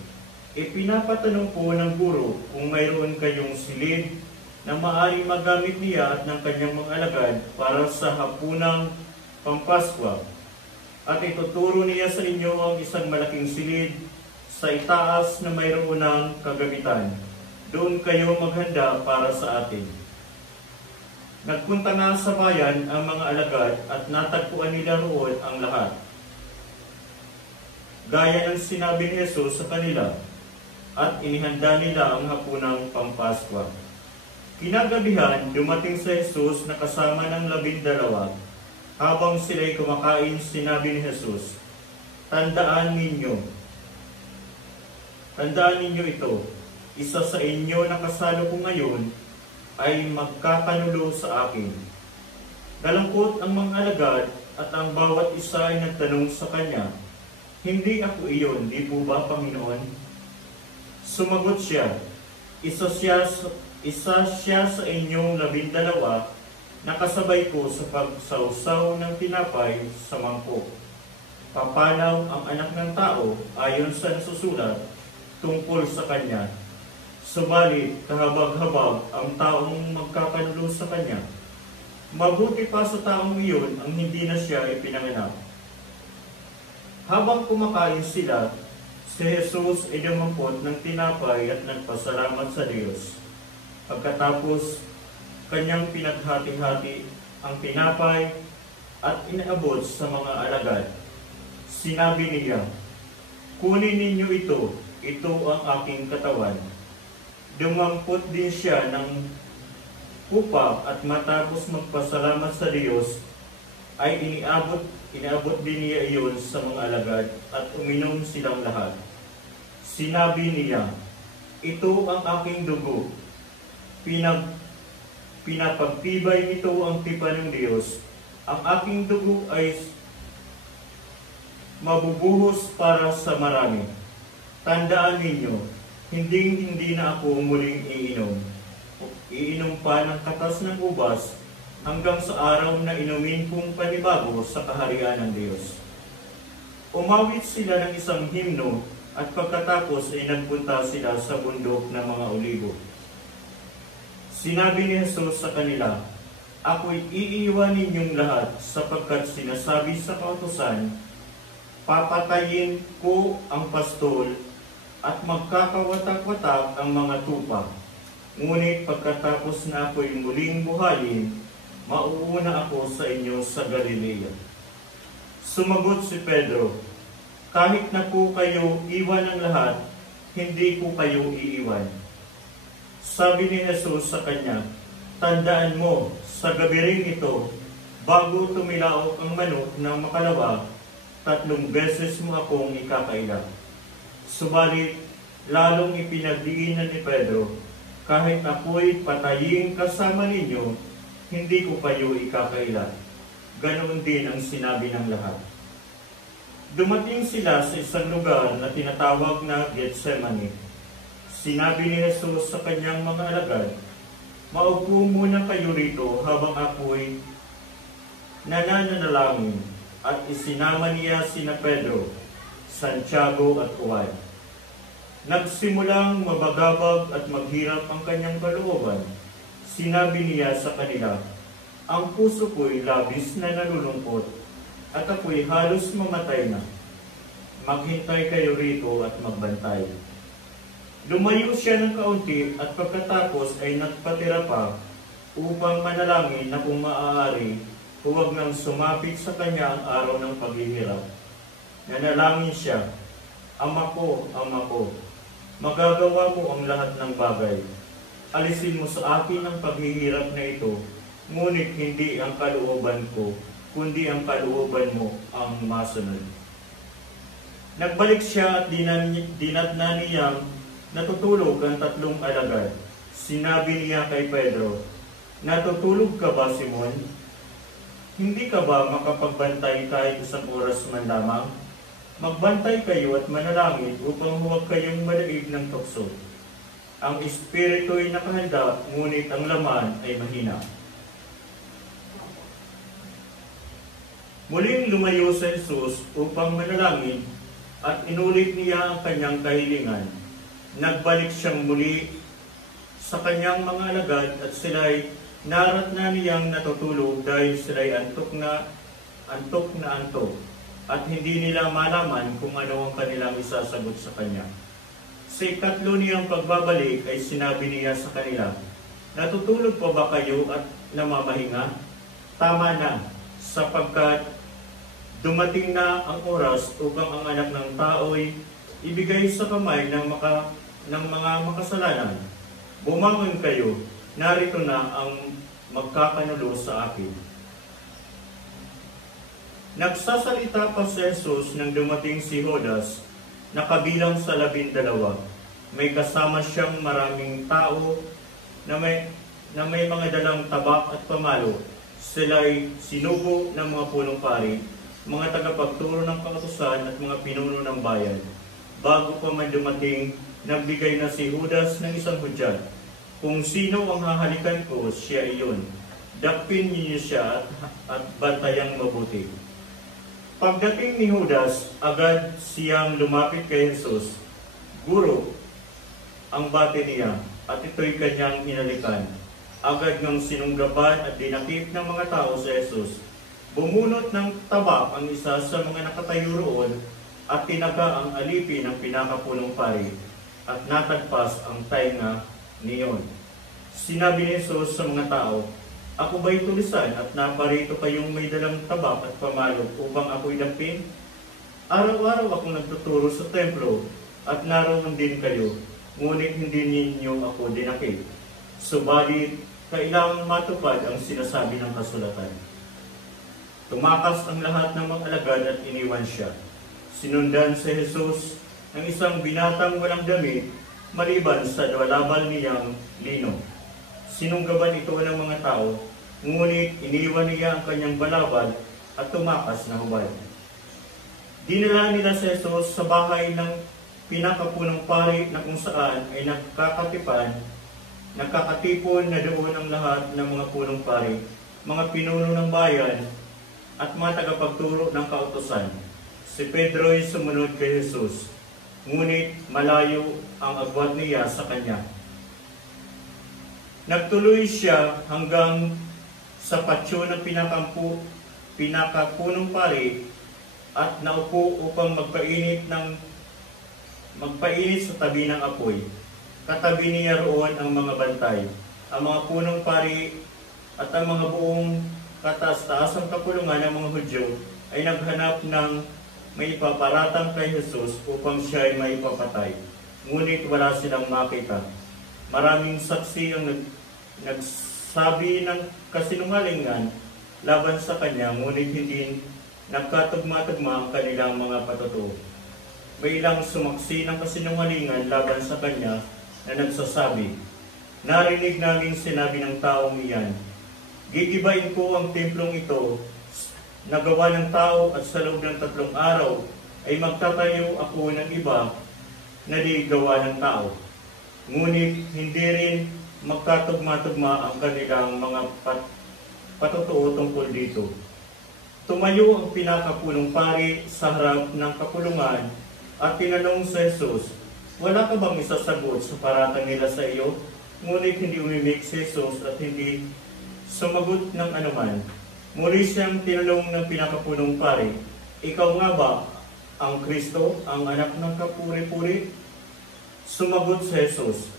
ipinapatanong po ng guro kung mayroon kayong silid na maaari magamit niya at ng kanyang mga alagad para sa hapunang pampaskwa. At ituturo niya sa inyo ang isang malaking silid sa itaas na mayroon ng kagamitan. Doon kayo maghanda para sa atin." Nagpunta na sa bayan ang mga alagad at natagpuan nila roon ang lahat, gaya ng sinabi ni Jesus sa kanila, at inihanda nila ang hapunang pampaskwa. Kinagabihan, dumating si Jesus na kasama ng 12. Habang sila'y kumakain, sinabi ni Jesus, Tandaan ninyo ito, isa sa inyo na kasalo ko ngayon ay magkakanulo sa akin." Nalangkot ang mga alagad at ang bawat isa ay nagtanong sa kanya, "Hindi ako iyon, di po ba, Panginoon?" Sumagot siya, Isa siya sa inyong 12 na kasabay ko sa pagsawsaw ng tinapay sa mangkok. Papanaw ang anak ng tao ayon sa nasusulat tungkol sa kanya. Subalit, kahabag-habag ang taong magkakanulo sa kanya. Mabuti pa sa taong iyon ang hindi na siya ipinanganak. Habang kumakain sila, si Jesus ay dumampot ng tinapay at nagpasalamat sa Diyos. Pagkatapos, kanyang pinaghati-hati ang tinapay at inaabot sa mga alagad. Sinabi niya, "Kunin ninyo ito ang aking katawan." Dumampot din siya ng kupa at matapos magpasalamat sa Diyos, ay inaabot din niya iyon sa mga alagad at uminom silang lahat. Sinabi niya, "Ito ang aking dugo. Pinapagtibay nito ang tipan ng Diyos. Ang aking dugo ay mabubuhos para sa marami. Tandaan ninyo, hindi na ako muling iinom. Iinom pa ng katas ng ubas hanggang sa araw na inumin kong panibago sa kaharian ng Diyos." Umawit sila ng isang himno at pagkatapos ay nagpunta sila sa bundok ng mga olibo. Sinabi ni Jesus sa kanila, "Ako'y iiwan ninyong lahat sapagkat sinasabi sa kautusan, papatayin ko ang pastol at magkakawatak-watak ang mga tupa. Ngunit pagkatapos na ako'y muling buhayin, mauuna ako sa inyo sa Galilea." Sumagot si Pedro, kahit na po kayo iwan ng lahat, hindi po kayo iiwan. Sabi ni Jesus sa kanya, tandaan mo, sa gabi rin ito, bago tumilaok ang manok ng makalawa, 3 beses mo akong ikakaila. Subalit, lalong ipinagdiinan ni Pedro, kahit ako'y patayin kasama ninyo, hindi ko kayo ikakaila. Ganoon din ang sinabi ng lahat. Dumating sila sa isang lugar na tinatawag na Getsemani. Sinabi ni Jesus sa kanyang mga alagad, maupo muna kayo rito habang ako'y nananalangin, at isinama niya sina Pedro, Santiago at Juan. Nagsimulang mabagabag at maghirap ang kanyang kalooban. Sinabi niya sa kanila, ang puso ko'y labis na nalulungkot at ako'y halos mamatay na. Maghintay kayo rito at magbantay. Lumayo siya ng kaunti at pagkatapos ay nagpatira pa upang manalangin na kung maaari, huwag nang sumapit sa kanya ang araw ng paghihirap. Nanalangin siya, Ama ko, magagawa mo ang lahat ng bagay. Alisin mo sa akin ang paghihirap na ito, ngunit hindi ang kalooban ko, kundi ang kalooban mo ang masunod. Nagbalik siya at dinatnan niyang natutulog ang 3 alagad. Sinabi niya kay Pedro, natutulog ka ba, Simon? Hindi ka ba makapagbantay kahit 1 oras man lamang? Magbantay kayo at manalangin upang huwag kayong malaig ng tukso. Ang espiritu ay nakahanda, ngunit ang laman ay mahina. Muling lumayo sa Jesus upang manalangin at inulit niya ang kanyang kahilingan. Nagbalik siyang muli sa kanyang mga alagad at sila'y naratna niyang natutulog dahil sila'y antok na antok at hindi nila malaman kung ano ang kanilang isasagot sa kanya. Sa 3 niyang pagbabalik ay sinabi niya sa kanila, natutulog pa ba kayo at namamahinga? Tama na, sapagkat dumating na ang oras upang ang anak ng tao'y ibigay sa kamay ng mga makasalanan. Bumangon kayo, narito na ang magkakanulo sa akin. Nagsasalita pa si Jesus nang dumating si Judas na kabilang sa 12. May kasama siyang maraming tao na may mga dalang tabak at pamalo. Sila'y sinugo ng mga punong pari, mga tagapagturo ng kautusan at mga pinuno ng bayan. Bago pa man dumating, nagbigay na si Judas ng isang hudyat. Kung sino ang hahalikan ko, siya iyon. Dakpin niyo siya at bantayang mabuti. Pagdating ni Judas, agad siyang lumapit kay Jesus. Guro, ang bati niya, at ito'y kanyang hinalikan. Agad ngang sinunggaban at dinakip ng mga tao sa Jesus. Bumunot ng tabak ang isa sa mga nakatayo roon at tinaga ang alipin ng pinakapunong pari at natagpas ang tainga niyon. Sinabi ni Jesus sa mga tao, ako ba'y tulisan at naparito kayong may dalang tabak at pamalog upang ako'y dapin? Araw-araw akong nagtuturo sa templo at naroon din kayo, ngunit hindi ninyo ako dinakip. Subalit, kailangang matupad ang sinasabi ng kasulatan. Tumakas ang lahat ng mga alagad at iniwan siya. Sinundan si Jesus ng isang binatang walang damit, maliban sa dalabal niyang lino. Sinunggaban ito ng mga tao, ngunit iniwan niya ang kanyang balabal at tumakas na hubad. Dinala nila si Jesus sa bahay ng pinakapunong pari na kung saan ay nakakatipon na doon ang lahat ng mga punong pari, mga pinuno ng bayan, at mga tagapagturo ng kautusan. Si Pedro ay sumunod kay Jesus, ngunit malayo ang agwat niya sa kanya. Nagtuloy siya hanggang sa patsyo ng pinakapunong pari at naupo upang magpainit sa tabi ng apoy. Katabi niya roon ang mga bantay, ang mga punong pari at ang mga buong kataas-taasang kapulungan ng mga Hudyo ay naghanap ng may ipaparatang kay Jesus upang siya ay maipapatay. Ngunit wala silang makita. Maraming saksi ang nagsabi ng kasinungalingan laban sa kanya, ngunit hindi nagkatugma-tugma ang kanilang mga patutuo. May ilang sumaksi ng kasinungalingan laban sa kanya na nagsasabi, "Narinig naming sinabi ng taong iyan, gigibain ko ang templong ito na gawa ng tao at sa loob ng 3 araw ay magtatayo ako ng iba na di gawa ng tao." Ngunit hindi rin magkatugma-tugma ang kanilang mga patutuo tungkol dito. Tumayo ang pinakapunong pari sa harap ng kapulungan at tinanong sa Jesus, "Wala ka bang isasagot sa paratang nila sa iyo?" Ngunit hindi umimik si Jesus at hindi sumagot ng anuman. Muli siyang tinanong ng pinakapunong pari, "Ikaw nga ba ang Kristo, ang anak ng kapuri-puri?" Sumagot si Jesus,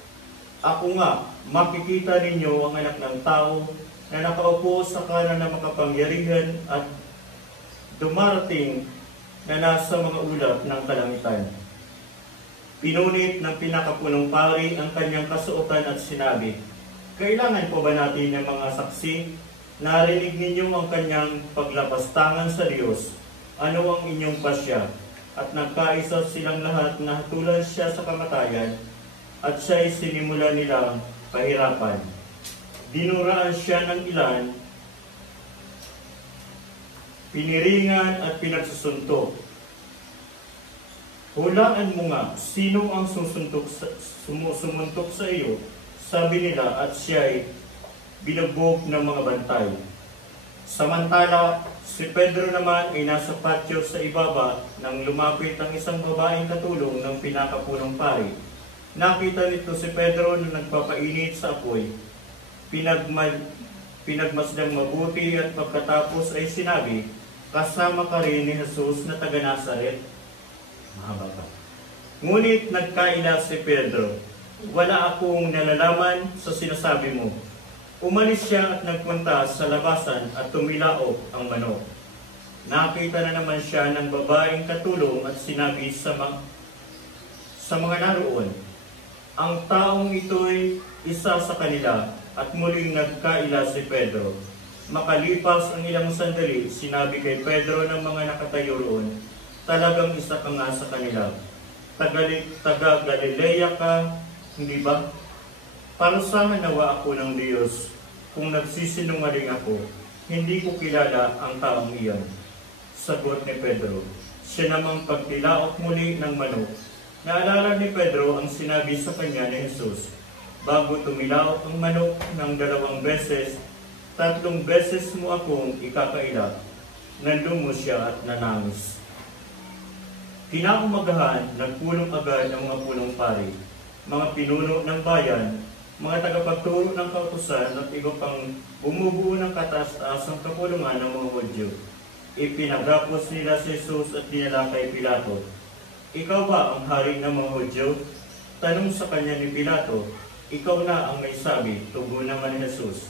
"Ako nga, makikita ninyo ang anak ng tao na nakaupo sa kanan ng makapangyarihan at dumarating na nasa mga ulap ng kalangitan." Pinunit ng pinakapunong pari ang kanyang kasuotan at sinabi, "Kailangan po ba natin ng mga saksi? Narinig ninyo ang kanyang paglapastangan sa Diyos. Ano ang inyong pasya?" At nagkaisa silang lahat na hatulan siya sa kamatayan at siya'y sinimula nilang pahirapan. Dinuraan siya ng ilan, piniringan at pinagsusuntok. "Hulaan mo nga, sino ang sumuntok sa iyo?" Sabi nila, at siya'y binugbog ng mga bantay. Samantala, si Pedro naman ay nasa patio sa ibaba nang lumapit ang isang babaeng katulong ng pinakapunong pari. Nakita nito si Pedro na nagpapainit sa apoy. Pinagmasdang mabuti at pagkatapos ay sinabi, "Kasama ka rin ni Jesus na taga Nazaret." Mahaba pa. Ngunit nagkaila si Pedro, "Wala akong nalalaman sa sinasabi mo." Umalis siya at nagpunta sa labasan at tumilaok ang manok. Nakita na naman siya ng babaeng katulong at sinabi sa mga naroon, "Ang taong ito'y isa sa kanila," at muling nagkaila si Pedro. Makalipas ang ilang sandali, sinabi kay Pedro ng mga nakatayo roon, "Talagang isa ka nga sa kanila. Taga Galilea ka, hindi ba? Parusahan nawa ako ng Diyos kung nagsisinungaling ako. Hindi ko kilala ang taong iyon." Sagot ni Pedro. Siya namang pagtilaok muli ng manok. Naalala ni Pedro ang sinabi sa kanya ni Jesus. Bago tumilaok ang manok ng 2 beses, 3 beses mo akong ikakaila. Nanlumo siya at nanangis. Kinaumagahan, nagpulong agad ang mga punong pari, mga pinuno ng bayan, mga tagapagturo ng kautusan at iba pang bumubuo ng kataas-taasang kapulungan ng mga Hudyo. Ipinagapos nila si Jesus at dinala kay Pilato. "Ikaw ba ang hari ng mga Hudyo?" Tanong sa kanya ni Pilato. "Ikaw na ang may sabi," tugon naman ni Jesus.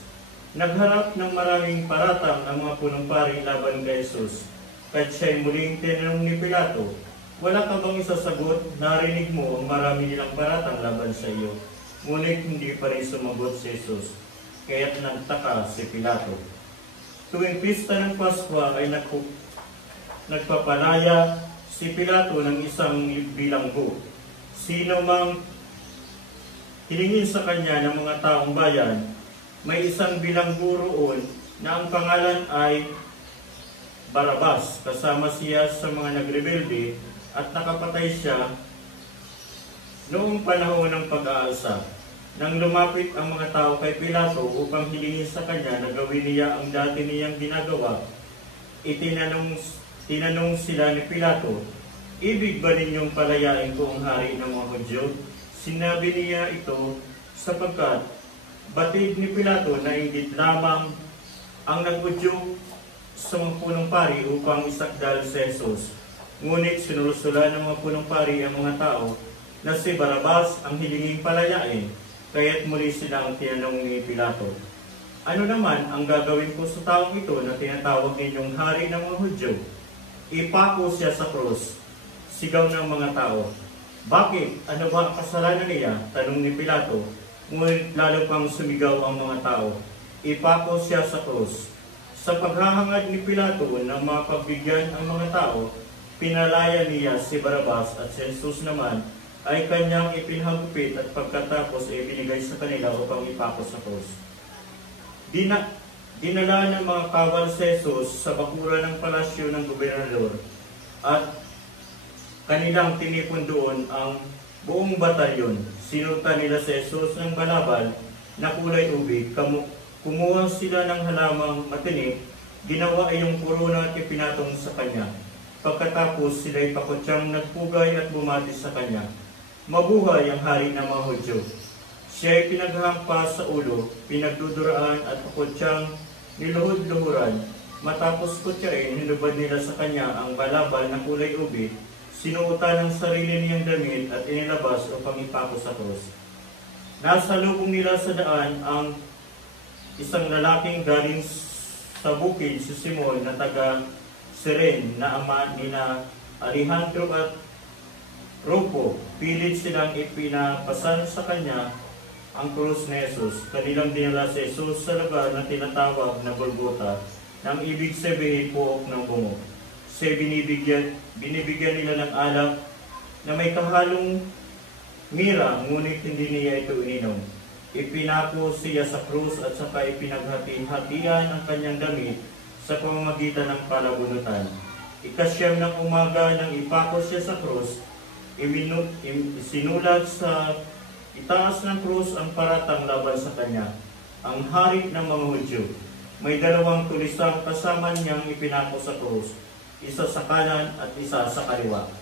Nagharap ng maraming paratang ang mga punong pari laban kay Jesus. Kahit siya'y muling tinanong ni Pilato, "Wala ka bang isasagot? Narinig mo ang marami nilang paratang laban sa iyo." Ngunit hindi pa rin sumagot si Jesus, kaya't nagtaka si Pilato. Tuwing pista ng Pasko ay nagpapalaya si Pilato ng isang bilanggo. Sino mang hilingin sa kanya ng mga taong bayan, may isang bilanggo roon na ang pangalan ay Barabas. Kasama siya sa mga nagrebelde at nakapatay siya noong panahon ng pag-aalsa. Nang lumapit ang mga tao kay Pilato upang hilingin sa kanya na gawin niya ang dati niyang ginagawa, tinanong sila ni Pilato, "Ibig ba ninyong palayain ko ang hari ng mga Hudyo?" Sinabi niya ito sapagkat batid ni Pilato na inggit lamang ang nag-Hudyo sa mga punong pari upang isakdal si Jesus. Ngunit sinusulan ng mga punong pari ang mga tao na si Barabas ang hilinging palayain. Kaya't muli silang tinanong ni Pilato, "Ano naman ang gagawin ko sa taong ito na tinatawag ninyong hari ng mga Hudyo?" Ipako siya sa krus. Sigaw ng mga tao, "Bakit? Ano ba ang kasalanan niya?" Tanong ni Pilato. Ngunit lalo pang sumigaw ang mga tao, "Ipako siya sa krus." Sa paghahangad ni Pilato na mapagbigyan ang mga tao, pinalaya niya si Barrabas at si Jesus naman ay kanyang ipinahagupit at pagkatapos ay binigay sa kanila upang ipako sa krus. Dinala ng mga kawal si Jesus sa bakuran ng palasyo ng gobernador at kanilang tinipon doon ang buong batalyon. Sinunta nila si Jesus ng balabal na kulay ube. Kumuha sila ng halamang matinik, ginawa ay yung korona at ipinatong sa kanya. Pagkatapos sila'y pakutyang nagpugay at bumati sa kanya, "Mabuhay ang hari ng mga Hudyo." Siya'y pinaghampas sa ulo, pinagduduraan at pakutyang niluhod-luhuran. Matapos kutyain, hinubad nila sa kanya ang balabal na kulay ube, sinuotan ng sarili niyang damit at inilabas upang ipako sa krus. Nasa lubong nila sa daan ang isang lalaking galing sa bukid, si Simon na taga Siren na ama ni na Alejandro at Rufo. Pilit silang ipinapasan sa kanya ang krus ni Jesus. Kanilang dinala si Jesus sa lugar na tinatawag na Golgotha, nang ibig sabihin pook ng bungo. Binibigyan nila ng alak na may kahalong mira, ngunit hindi niya ito ininom. Ipinako siya sa krus at saka ipinaghati-hatian ang kanyang damit sa pamamagitan ng palabunutan. Ikasyam ng umaga nang ipako siya sa krus, sinulat sa itaas ng krus ang paratang laban sa kanya, "Ang hari ng mga Hudyo." May dalawang tulisang kasama niyang ipinako sa krus, isa sa kanan at isa sa kaliwa.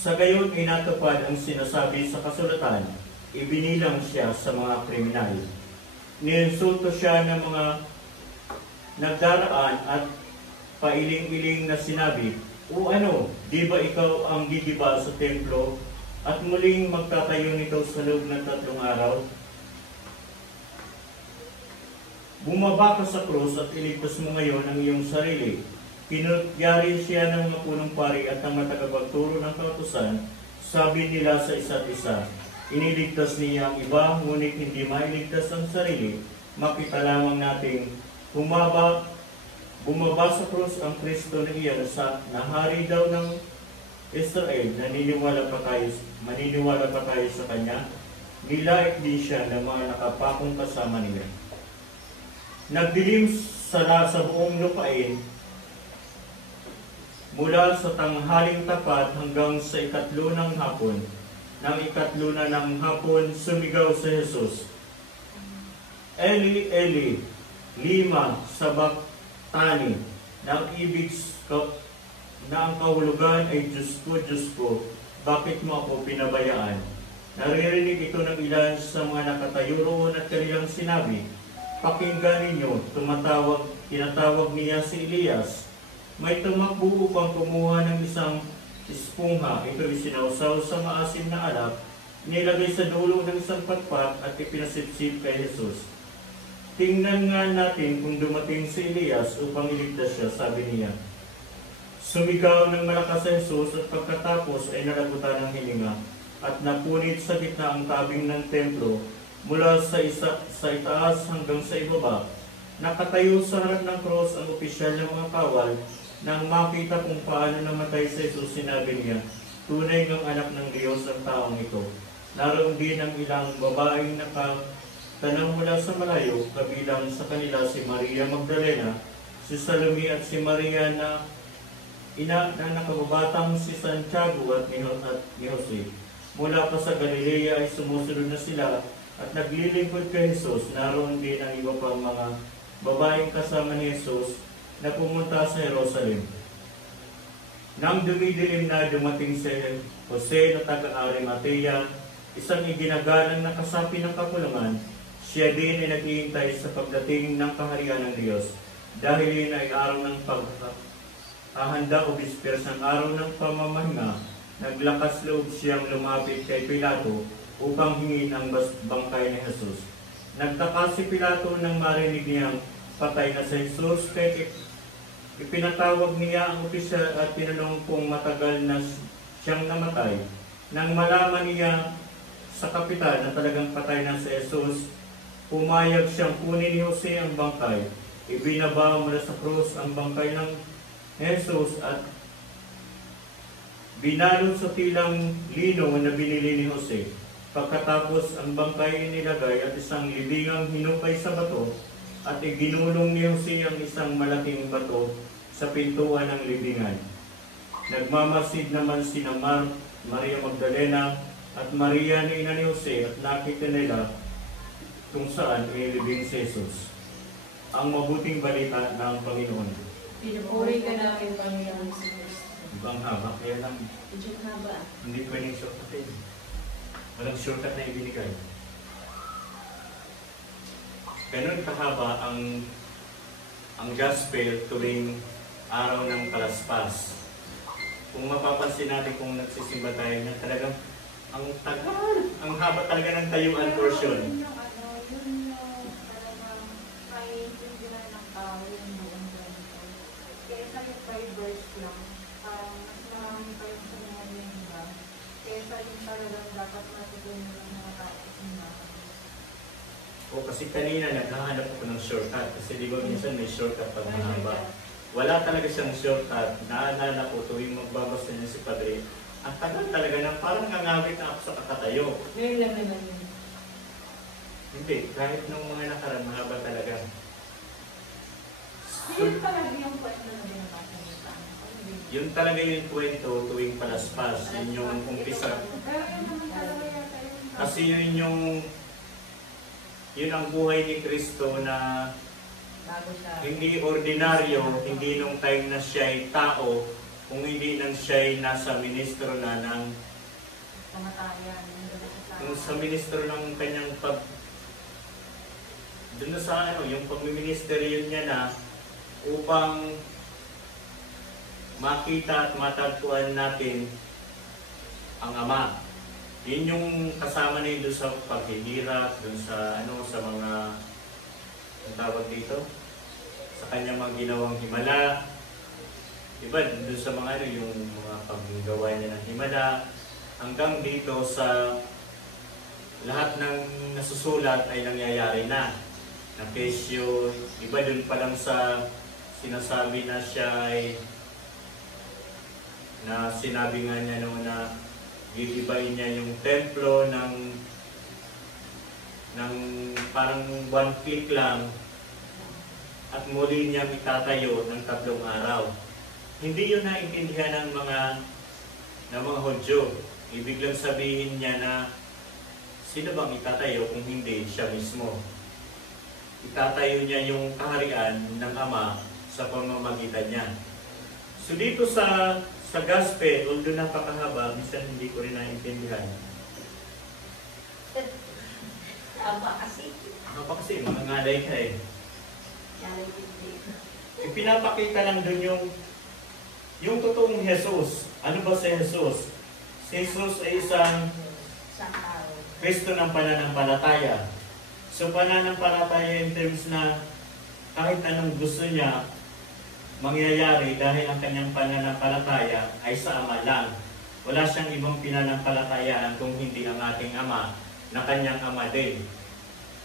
Sa gayon ay natupad ang sinasabi sa kasulatan, ibinilang siya sa mga kriminal. Niinsulto siya ng mga nagdaraan at pailing-iling na sinabi, "O ano, di ba ikaw ang gigiba sa templo at muling magtatayo nito sa loob ng 3 araw? Bumaba ka sa krus at iligtas mo ngayon ang iyong sarili." Pinugyari siya ng mga punong pari at ng matagapagturo ng kautusan. Sabi nila sa isa't isa, "Iniligtas niya ang iba, ngunit hindi mailigtas ang sarili. Makita lamang nating bumaba sa krus ang Kristo na iyan na hari daw ng Israel. Maniniwala pa tayo sa kanya?" Nilait din siya ng mga nakapakong kasama niya. Nagdilim sa buong lupain, mula sa tanghaling tapat hanggang sa 3 ng hapon. Nang 3 na ng hapon, sumigaw si Jesus, "Eli, Eli, lima sabachthani," na ang ibig na ang kahulugan ay, Diyos ko, bakit mo ako pinabayaan?" Naririnig ito ng ilan sa mga nakatayo roon at kanilang sinabi, "Pakinggan ninyo, tinatawag niya si Elias." May tumakbo upang kumuha ng isang espungha. Ito ay sinawsaw sa maasim na alak, nilagay sa dulo ng isang patpat at ipinasipsip kay Jesus. "Tingnan nga natin kung dumating si Elias upang iligtas siya," sabi niya. Sumigaw ng malakas si Jesus at pagkatapos ay nalagutan ng hininga at napunit sa gitna ang tabing ng templo mula sa itaas hanggang sa ibaba. Nakatayo sa harap ng krus ang opisyal ng mga kawal. Nang makita kung paano namatay si Jesus, sinabi niya, "Tunay ngang anak ng Diyos ang taong ito." Naroon din ang ilang babaeng nakatanang mula sa malayo, kabilang sa kanila si Maria Magdalena, si Salome at si Maria na ina na nakababatang si Santiago at ni Jose. Mula pa sa Galilea ay sumusunod na sila at naglilingkod kay Jesus. Naroon din ang iba pang mga babaeng kasama ni Jesus na pumunta sa Jerusalem. Nang dumidilim na, dumating si Jose na taga-Arimatea, isang iginagalang nakasapi ng kapulungan. Siya din ay naghihintay sa pagdating ng kaharian ng Diyos. Dahil yun ay araw ng paghahanda o bispers ng araw ng pamamahinga, naglakas loob siyang lumapit kay Pilato upang hingin ang bangkay ni Jesus. Nagtaka si Pilato nang marinig niyang patay na si Jesus. Kaya ipinatawag niya ang opisyal at tinanong kung matagal na siyang namatay. Nang malaman niya sa kapitan na talagang patay na si Jesus, pumayag siyang kunin ni Jose ang bangkay. Ibinaba mula sa krus ang bangkay ng Jesus at binalot sa tilang lino na binili ni Jose. Pagkatapos ang bangkay inilagay at isang libingang hinukay sa bato at iginulong ni Jose ang isang malaking bato sa pintuan ng libingan. Nagmamasid naman sina Maria Magdalena at Maria na ina ni Jose at nakita nila kung saan ilibing si Jesus. Ang mabuting balita ng Panginoon. Pinupuri ka namin, Panginoon si Kristo. Ibang haba, kaya lang Medyo haba. hindi pwedeng shortcut. Walang shortcut na ibinigay. Ganun kahaba ang gospel tuwing araw ng Palaspas. Kung mapapansin natin kung nagsisimba tayo na talagang ang tagal, ang haba talaga ng tayuan portion. Yun yung talagang maiintindihan ng tao yung buong ganito. Kaysa yung 5 verse lang, mas marami pa yung sumunod yung iba. Kaysa yung talagang dapat matutunan ng mga tao sa simbahan. O kasi kanina naghahanap ako ng shortcut. Kasi di ba minsan may shortcut pag mahaba. Wala talaga siyang shortcut. Naalala ko tuwing magbabasa niya si Padre, ang tagal talaga na parang nangangawit na ako sa kakatayo. Ngayon lang naman yun. Hindi, kahit nung mga nakaraan, mahaba talaga. Yun talaga yung kwento na binabasa nito. Yun talaga yung kwento tuwing Palaspas. Yun yung umpisa. Pero yun naman talaga yata yung Kasi yun ang buhay ni Kristo na Bago siya. hindi ordinaryo, hindi nung time na siya'y tao, kung hindi nang siya'y nasa ministro na ng kamatayan. kung sa ministro ng kanyang doon na sa yung pagmiministeryo niya na upang makita at matagpuan natin ang Ama. Yun yung kasama na yun doon sa paghihirap, doon sa sa mga ang tawag dito, sa kanyang mga ginawang himala. Diba, doon sa mga yung mga paggawa niya ng himala, hanggang dito sa lahat ng nasusulat ay nangyayari na. Na kesyo, iba doon pa lang sa sinasabi na siya ay na sinabi nga niya noon na gigibayin niya yung templo ng parang 1 click lang at muli niya itatayo ng 3 araw. Hindi yun naintindihan ng mga Hudyo. Ibig lang sabihin niya na sino bang itatayo kung hindi siya mismo. Itatayo niya yung kaharian ng Ama sa pamamagitan niya. So dito sa gospel, although napakahaba, minsan hindi ko rin naintindihan. Haba kasi. Ano pa kasi, mga ngalay ka eh. Yan ang hindi. Ipinapakita lang dun yung totoong Jesus. Ano ba si Jesus? Si Jesus ay isang Sa araw. Kristo ng pananampalataya. So pananampalataya in terms na kahit anong gusto niya mangyayari dahil ang kanyang pananampalataya ay sa Ama lang. Wala siyang ibang pinanampalatayaan kung hindi ang ating Ama na kanyang Ama din.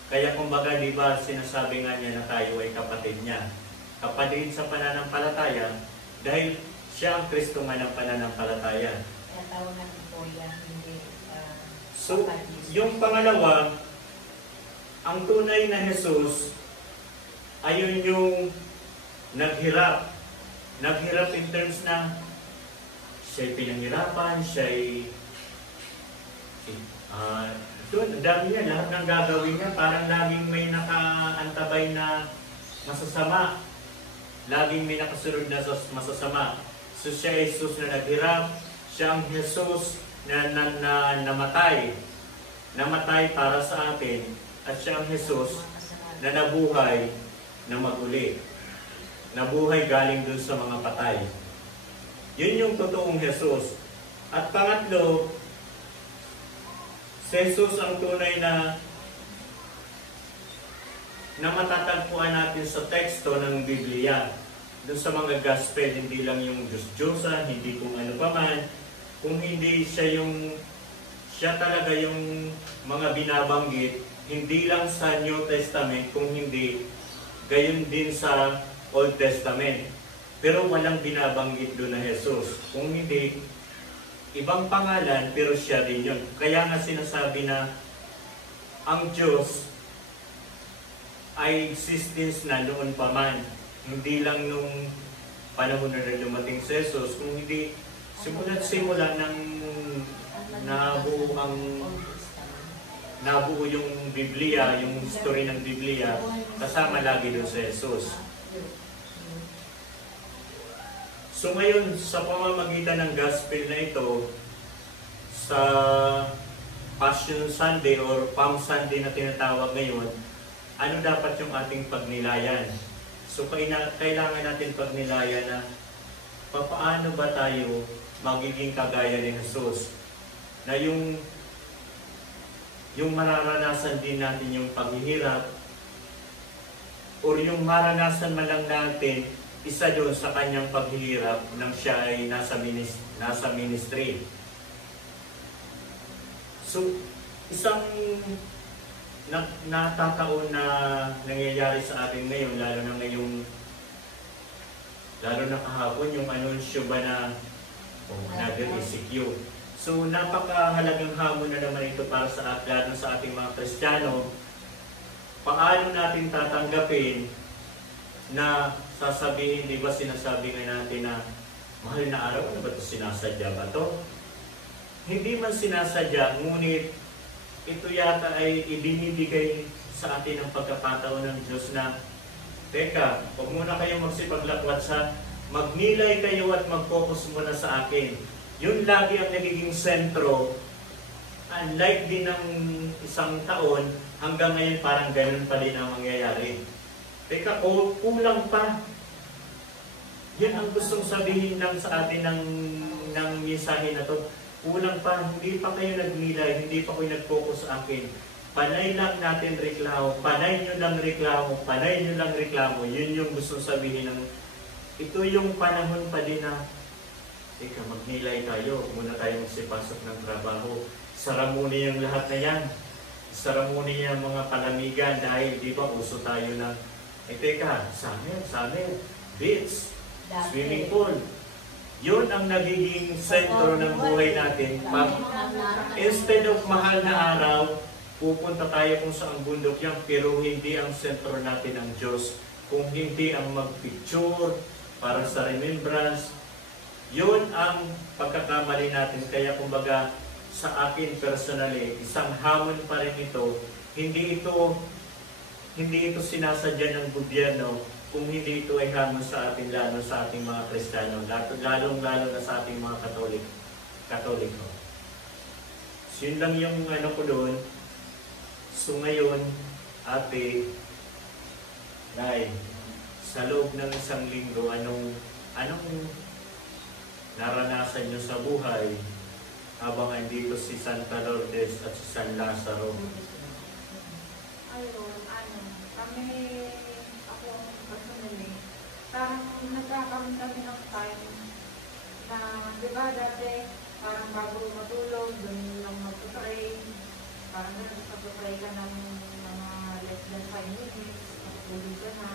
Kaya kumbaga, di ba, sinasabi nga niya na tayo ay kapatid niya. Kapatid sa pananampalataya dahil siya ang Kristo man ng pananampalataya. Kaya tawag natin po yan, hindi So, yung pangalawa, ang tunay na Jesus, ayun yung naghirap. Naghirap in terms na siya'y pinanghirapan, siya'y doon, ang dami niya, lahat ng gagawin niya, parang laging may nakaantabay na masasama. Laging may nakasunod na masasama. So siya ay Jesus na naghirap, siya ang Jesus na namatay. Namatay para sa atin, at siya ang Jesus na nabuhay na maguli. Nabuhay galing dun sa mga patay. Yun yung totoong Jesus. At pangatlo, si Jesus ang tunay na na matatagpuan natin sa teksto ng Biblia. Doon sa mga gospel, hindi lang yung Diyos-Diyosan, hindi kung ano pa man, kung hindi siya talaga yung mga binabanggit, hindi lang sa New Testament, kung hindi, gayon din sa Old Testament. Pero walang binabanggit doon na Jesus. Kung hindi, ibang pangalan, pero siya din yun. Kaya nga sinasabi na ang Diyos ay existence na noon pa man. Hindi lang nung panahon na dumating si Jesus, kung hindi simula't simula ng nabuo yung Biblia, yung history ng Biblia, kasama lagi doon si Jesus. So ngayon, sa pamamagitan ng gospel na ito, sa Passion Sunday or Palm Sunday na tinatawag ngayon, ano dapat yung ating pagnilayan? So kailangan natin pagnilayan na paano ba tayo magiging kagaya ni Jesus? Na yung mararanasan din natin yung paghihirap or yung maranasan man lang natin isa doon sa kanyang paghihirap nang siya ay nasa ministry. So, isang natataon na nangyayari sa atin ngayon, lalo na kahapon, yung anunsyo ba na another ECQ. So, napakahalagang hamon na naman ito para sa lalo sa ating mga Kristiyano. Paano natin tatanggapin na sasabihin, di ba sinasabi nga natin na mahal na araw, ano ba ito, sinasadya ba ito? Hindi man sinasadya, ngunit ito yata ay ibinibigay sa atin ang pagkakataon ng Diyos na, teka, huwag muna kayong magsipaglakwat sa magnilay kayo at mag-focus muna sa akin. Yun lagi ang nagiging sentro. Unlike din ng isang taon, hanggang ngayon parang ganun pa din ang mangyayari. Teka, kulang pa. Yun ang gustong sabihin lang sa atin ng mensahe na to. Kulang pa, hindi pa kayo nagnilay, hindi pa kayo nag-focus sa akin. Panay lang natin reklamo, panay nyo lang reklamo, panay nyo lang reklamo. Yun yung gustong sabihin ng, ito yung panahon pa din na, teka, magnilay tayo, muna tayo magsipasok ng trabaho. Sara muna yung lahat na yan. Sara muna yung mga palamigan dahil di ba uso tayo ng, teka, summer, beach, swimming pool. Yun ang nagiging sentro ng buhay natin. Instead of mahal na araw, pupunta tayo kung saan bundok yan, pero hindi ang sentro natin ang Diyos. Kung hindi ang mag-picture para sa remembrance, yun ang pagkakamali natin. Kaya kumbaga, sa akin personally, isang hamon pa rin ito. Hindi ito sinasadya ng gobyerno, kung hindi ito ay hamon sa atin, lalo sa ating mga Kristiyano, lalong-lalo na sa ating mga Katoliko. So yun lang yung ano ko doon. So ngayon, ate, Nay, sa loob ng isang linggo, anong naranasan nyo sa buhay habang andito si Santa Lourdes at si San Lazaro? Ayun, ako personally, parang nagkakaroon kami ng time na, di ba dati, parang bago matulog, doon lang mag-pray, parang mag-pray ka ng mga less than 5 minutes, matulog ka na,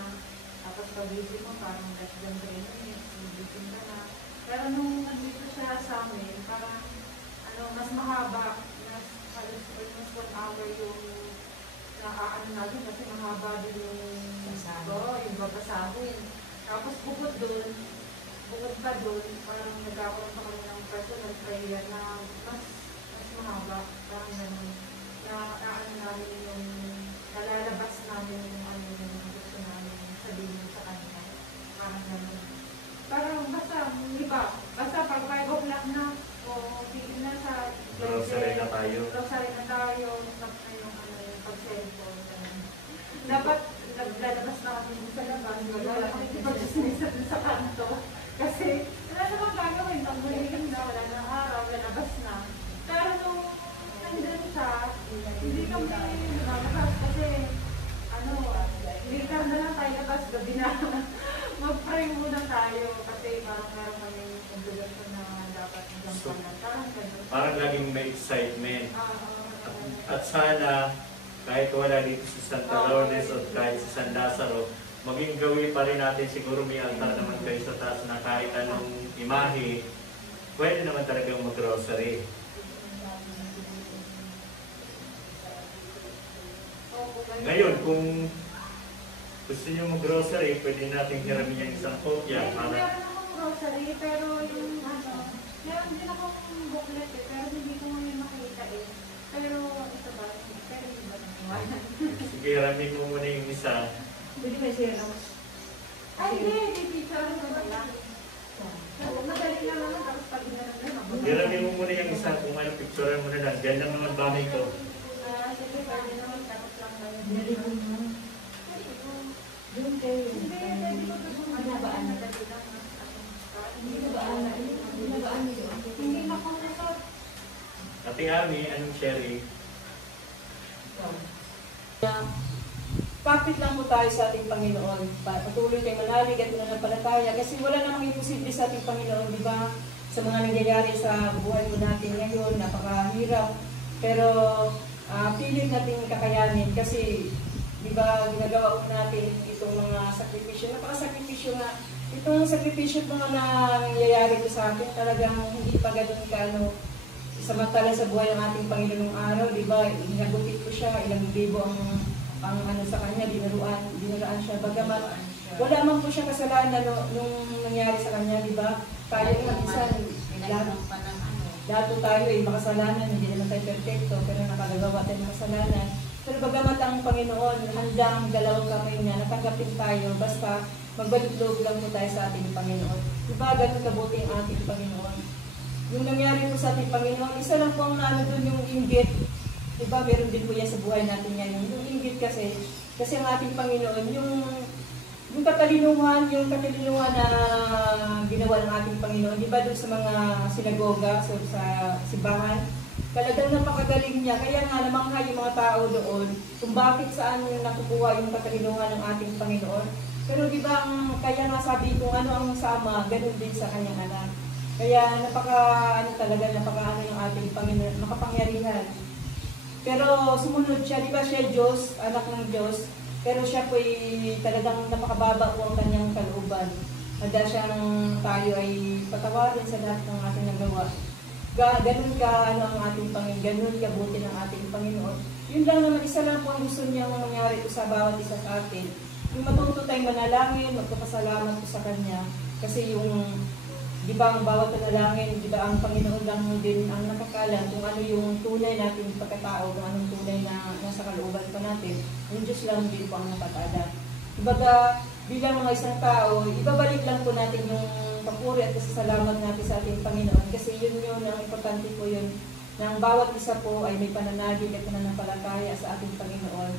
tapos pag-isip mo parang less than 3 minutes, magising ka na. Pero nung nandito siya sa amin, parang mas mahaba, mas halos almost 1 hour yung nakaano natin kasi mahaba din yung babasahin. Tapos bukod pa doon, parang nagkakaroon pa kami ng personal prayer na mas mahaba, parang gano'n. Ano namin yung nalalabas namin yung gusto namin sabihin sa kanya. Parang gano'n. Parang basta pag 5 o'clock na, o sige na sa Rosary na tayo. yung pag-cellphone. Dapat naglalabas na kami sa labas, wala kami pag-sinisa sa kanto. Kasi wala namang gagawin, pag-mulilim na, wala na araw, lalabas na. Pero nung nandun siya, hindi kami lumabas kasi Weekend na lang tayo, tapos gabi na. Mag-pray muna tayo kasi parang meron kami obligasyon na dapat magampanan. Parang ganun. Parang laging may excitement. Oo. At sana, kahit wala dito sa Santa Lourdes o kahit sa San Lazaro, maging gawin pa rin natin, siguro may altar naman kayo sa taas na kahit anong imahe, pwede naman talagang mag-rosary. Ngayon, kung gusto nyo mag-grocery, pwede natin hiramin yung isang kopya para... Meron akong grocery, pero yung meron din akong booklet pero hindi ko ngayon makita Pero ito ba? Pero hindi ba nakuha? Sige, hiramin mo muna yung isa. Pwede may Xerox. Ay, hindi picture ko ba lang? Madali lang naman, tapos pag ginanon Hiramin mo muna yung isa kung ano, picturean mo na lang. Diyan lang naman bahay ko. Sige, pwede naman, tapos lang tayo. Dali ko mo. Doon kayo. Hindi, pwede ko ito kung Binabaan na. madali lang. Binabaan na. Binabaan niyo. Hindi na kung nasot. Ate Ami, anong Sherry? Kapit lang po tayo sa ating Panginoon. Patuloy tayo manalig at mananampalataya kasi wala namang imposible sa ating Panginoon, di ba? Sa mga nangyayari sa buhay po natin ngayon, napakahirap. Pero pilit natin kakayanin kasi, di ba, ginagawa po natin itong mga sakripisyo. Napakasakripisyo nga. Itong sakripisyo po nga nangyayari po sa atin, talagang hindi pa ganun ka, samantala sa buhay ng ating Panginoon ng araw, di ba? Hinagutit ko siya, ilang libo ang sa kanya, dinaruan siya. Bagamat wala man po siya kasalanan nung nangyari sa kanya, di ba? Tayo minsan, lahat tayo ay makasalanan, hindi naman tayo perfecto, pero nakagagawa tayo ng kasalanan. Pero bagamat ang Panginoon, handang dalawang kamay niya, natanggapin tayo, basta magbalik loob lang po tayo sa ating Panginoon. Di ba, ganun kabuti ang ating Panginoon? Yung nangyari po sa ating Panginoon, isa lang po ang doon yung inggit. Diba, meron din po yan sa buhay natin ngayon. Yung inggit kasi ang ating Panginoon, yung katalinuhan na ginawa ng ating Panginoon, diba doon sa mga sinagoga, sa simbahan, talagang napakagaling niya. Kaya nga namangha yung mga tao doon kung bakit saan nakukuha yung katalinuhan ng ating Panginoon. Pero diba, kaya nga sabi kung ano ang sama, ganun din sa kanyang anak. Kaya napaka yung ating Panginoon, makapangyarihan. Pero sumunod siya, di ba siya Diyos, anak ng Diyos, pero siya po talagang napakababa po ang kanyang kalooban. Handa siyang tayo ay patawarin sa lahat ng ating nagawa. Ganun ka, ang ating Panginoon, ganun kabuti ng ating Panginoon. Yun lang naman, isa lang po ang gusto niyang mangyari po sa bawat isa sa atin. Yung matuto tayong manalangin, magpapasalamat po sa Kanya. Kasi di ba ang bawat panalangin, di ba ang Panginoon lang din ang nakakalam kung ano yung tunay natin pagkatao, kung anong tunay na nasa kalooban pa natin. Yung Diyos lang din po ang nakakaalam. Dibaga, bilang mga isang tao, ibabalik lang po natin yung papuri at pasasalamat natin sa ating Panginoon. Kasi yun ang importante po yun, na ang bawat isa po ay may pananalig at pananampalataya sa ating Panginoon.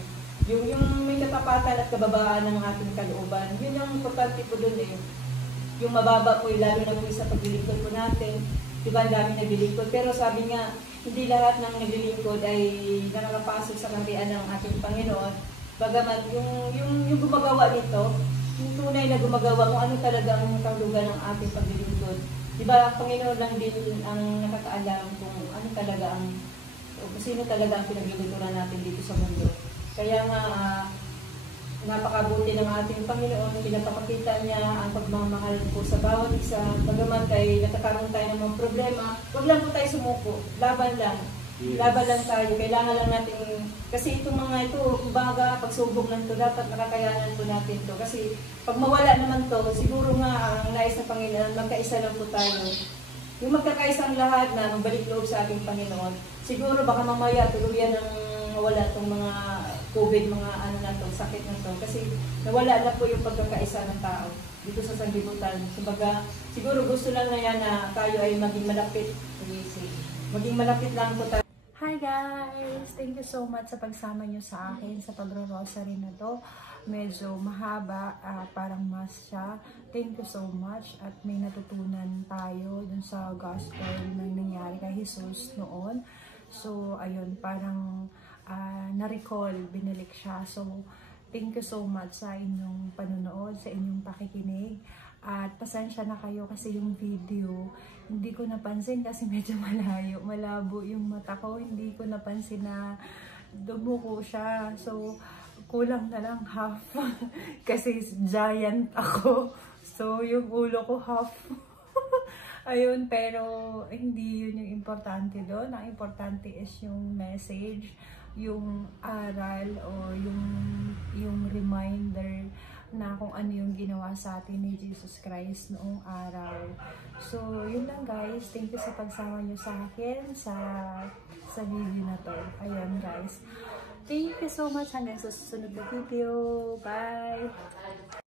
Yung may katapatan at kababaan ng ating kalooban, yun ang importante po dun Yung mababa po, lalo na po sa paglilingkod po natin. Diba, ang dami naglilingkod. Pero sabi nga, hindi lahat ng naglilingkod ay nakakapasok sa kaharian ng ating Panginoon. Bagamat yung gumagawa nito, yung tunay na gumagawa kung ano talaga ang kahulugan ng ating paglilingkod. Diba, ang Panginoon lang din ang nakakaalam kung ano talaga kung sino talaga ang pinaglilingkuran natin dito sa mundo. Kaya nga, napakabuti ng ating Panginoon, pinapakita niya ang pagmamahal po sa bawat isa. Bagamat ay nakakaroon tayo ng mga problema, huwag lang po tayo sumuko. Laban lang. Yes. Laban lang tayo. Kailangan lang natin, kasi itong mga ito, kumbaga, pagsubok lang ito, dapat nakakayanan po natin ito. Kasi pag mawala naman to, siguro nga ang nais ng Panginoon, magkaisa lang po tayo. Yung magkakaisang lahat na magbalik loob sa ating Panginoon, siguro baka mamaya tuluyan ng mawala itong mga COVID, mga sakit na to. Kasi nawala na po yung pagkakaisa ng tao dito sa sanglibutan. Kumbaga, siguro gusto lang na yan na tayo ay maging malapit. Maging malapit lang po tayo. Hi guys! Thank you so much sa pagsama nyo sa akin sa pagro-rosary na to. Medyo mahaba, parang mas siya. Thank you so much at may natutunan tayo dun sa gospel na nangyari kay Jesus noon. So, ayun, parang na-recall, binalik siya. So, thank you so much sa inyong panonood, sa inyong pakikinig. At pasensya na kayo kasi yung video, hindi ko napansin kasi medyo malabo yung mata ko. Hindi ko napansin na dumuko siya. So, kulang na lang half kasi giant ako. So, yung ulo ko half. Ayun, pero hindi yun yung importante doon. Ang importante is yung message, yung aral o yung reminder na kung ano yung ginawa sa atin ni Jesus Christ noong araw. So, yun lang guys. Thank you sa pagsama nyo sa akin sa video na to. Ayun guys. Thank you so much. Hanggang sa susunod na video. Bye!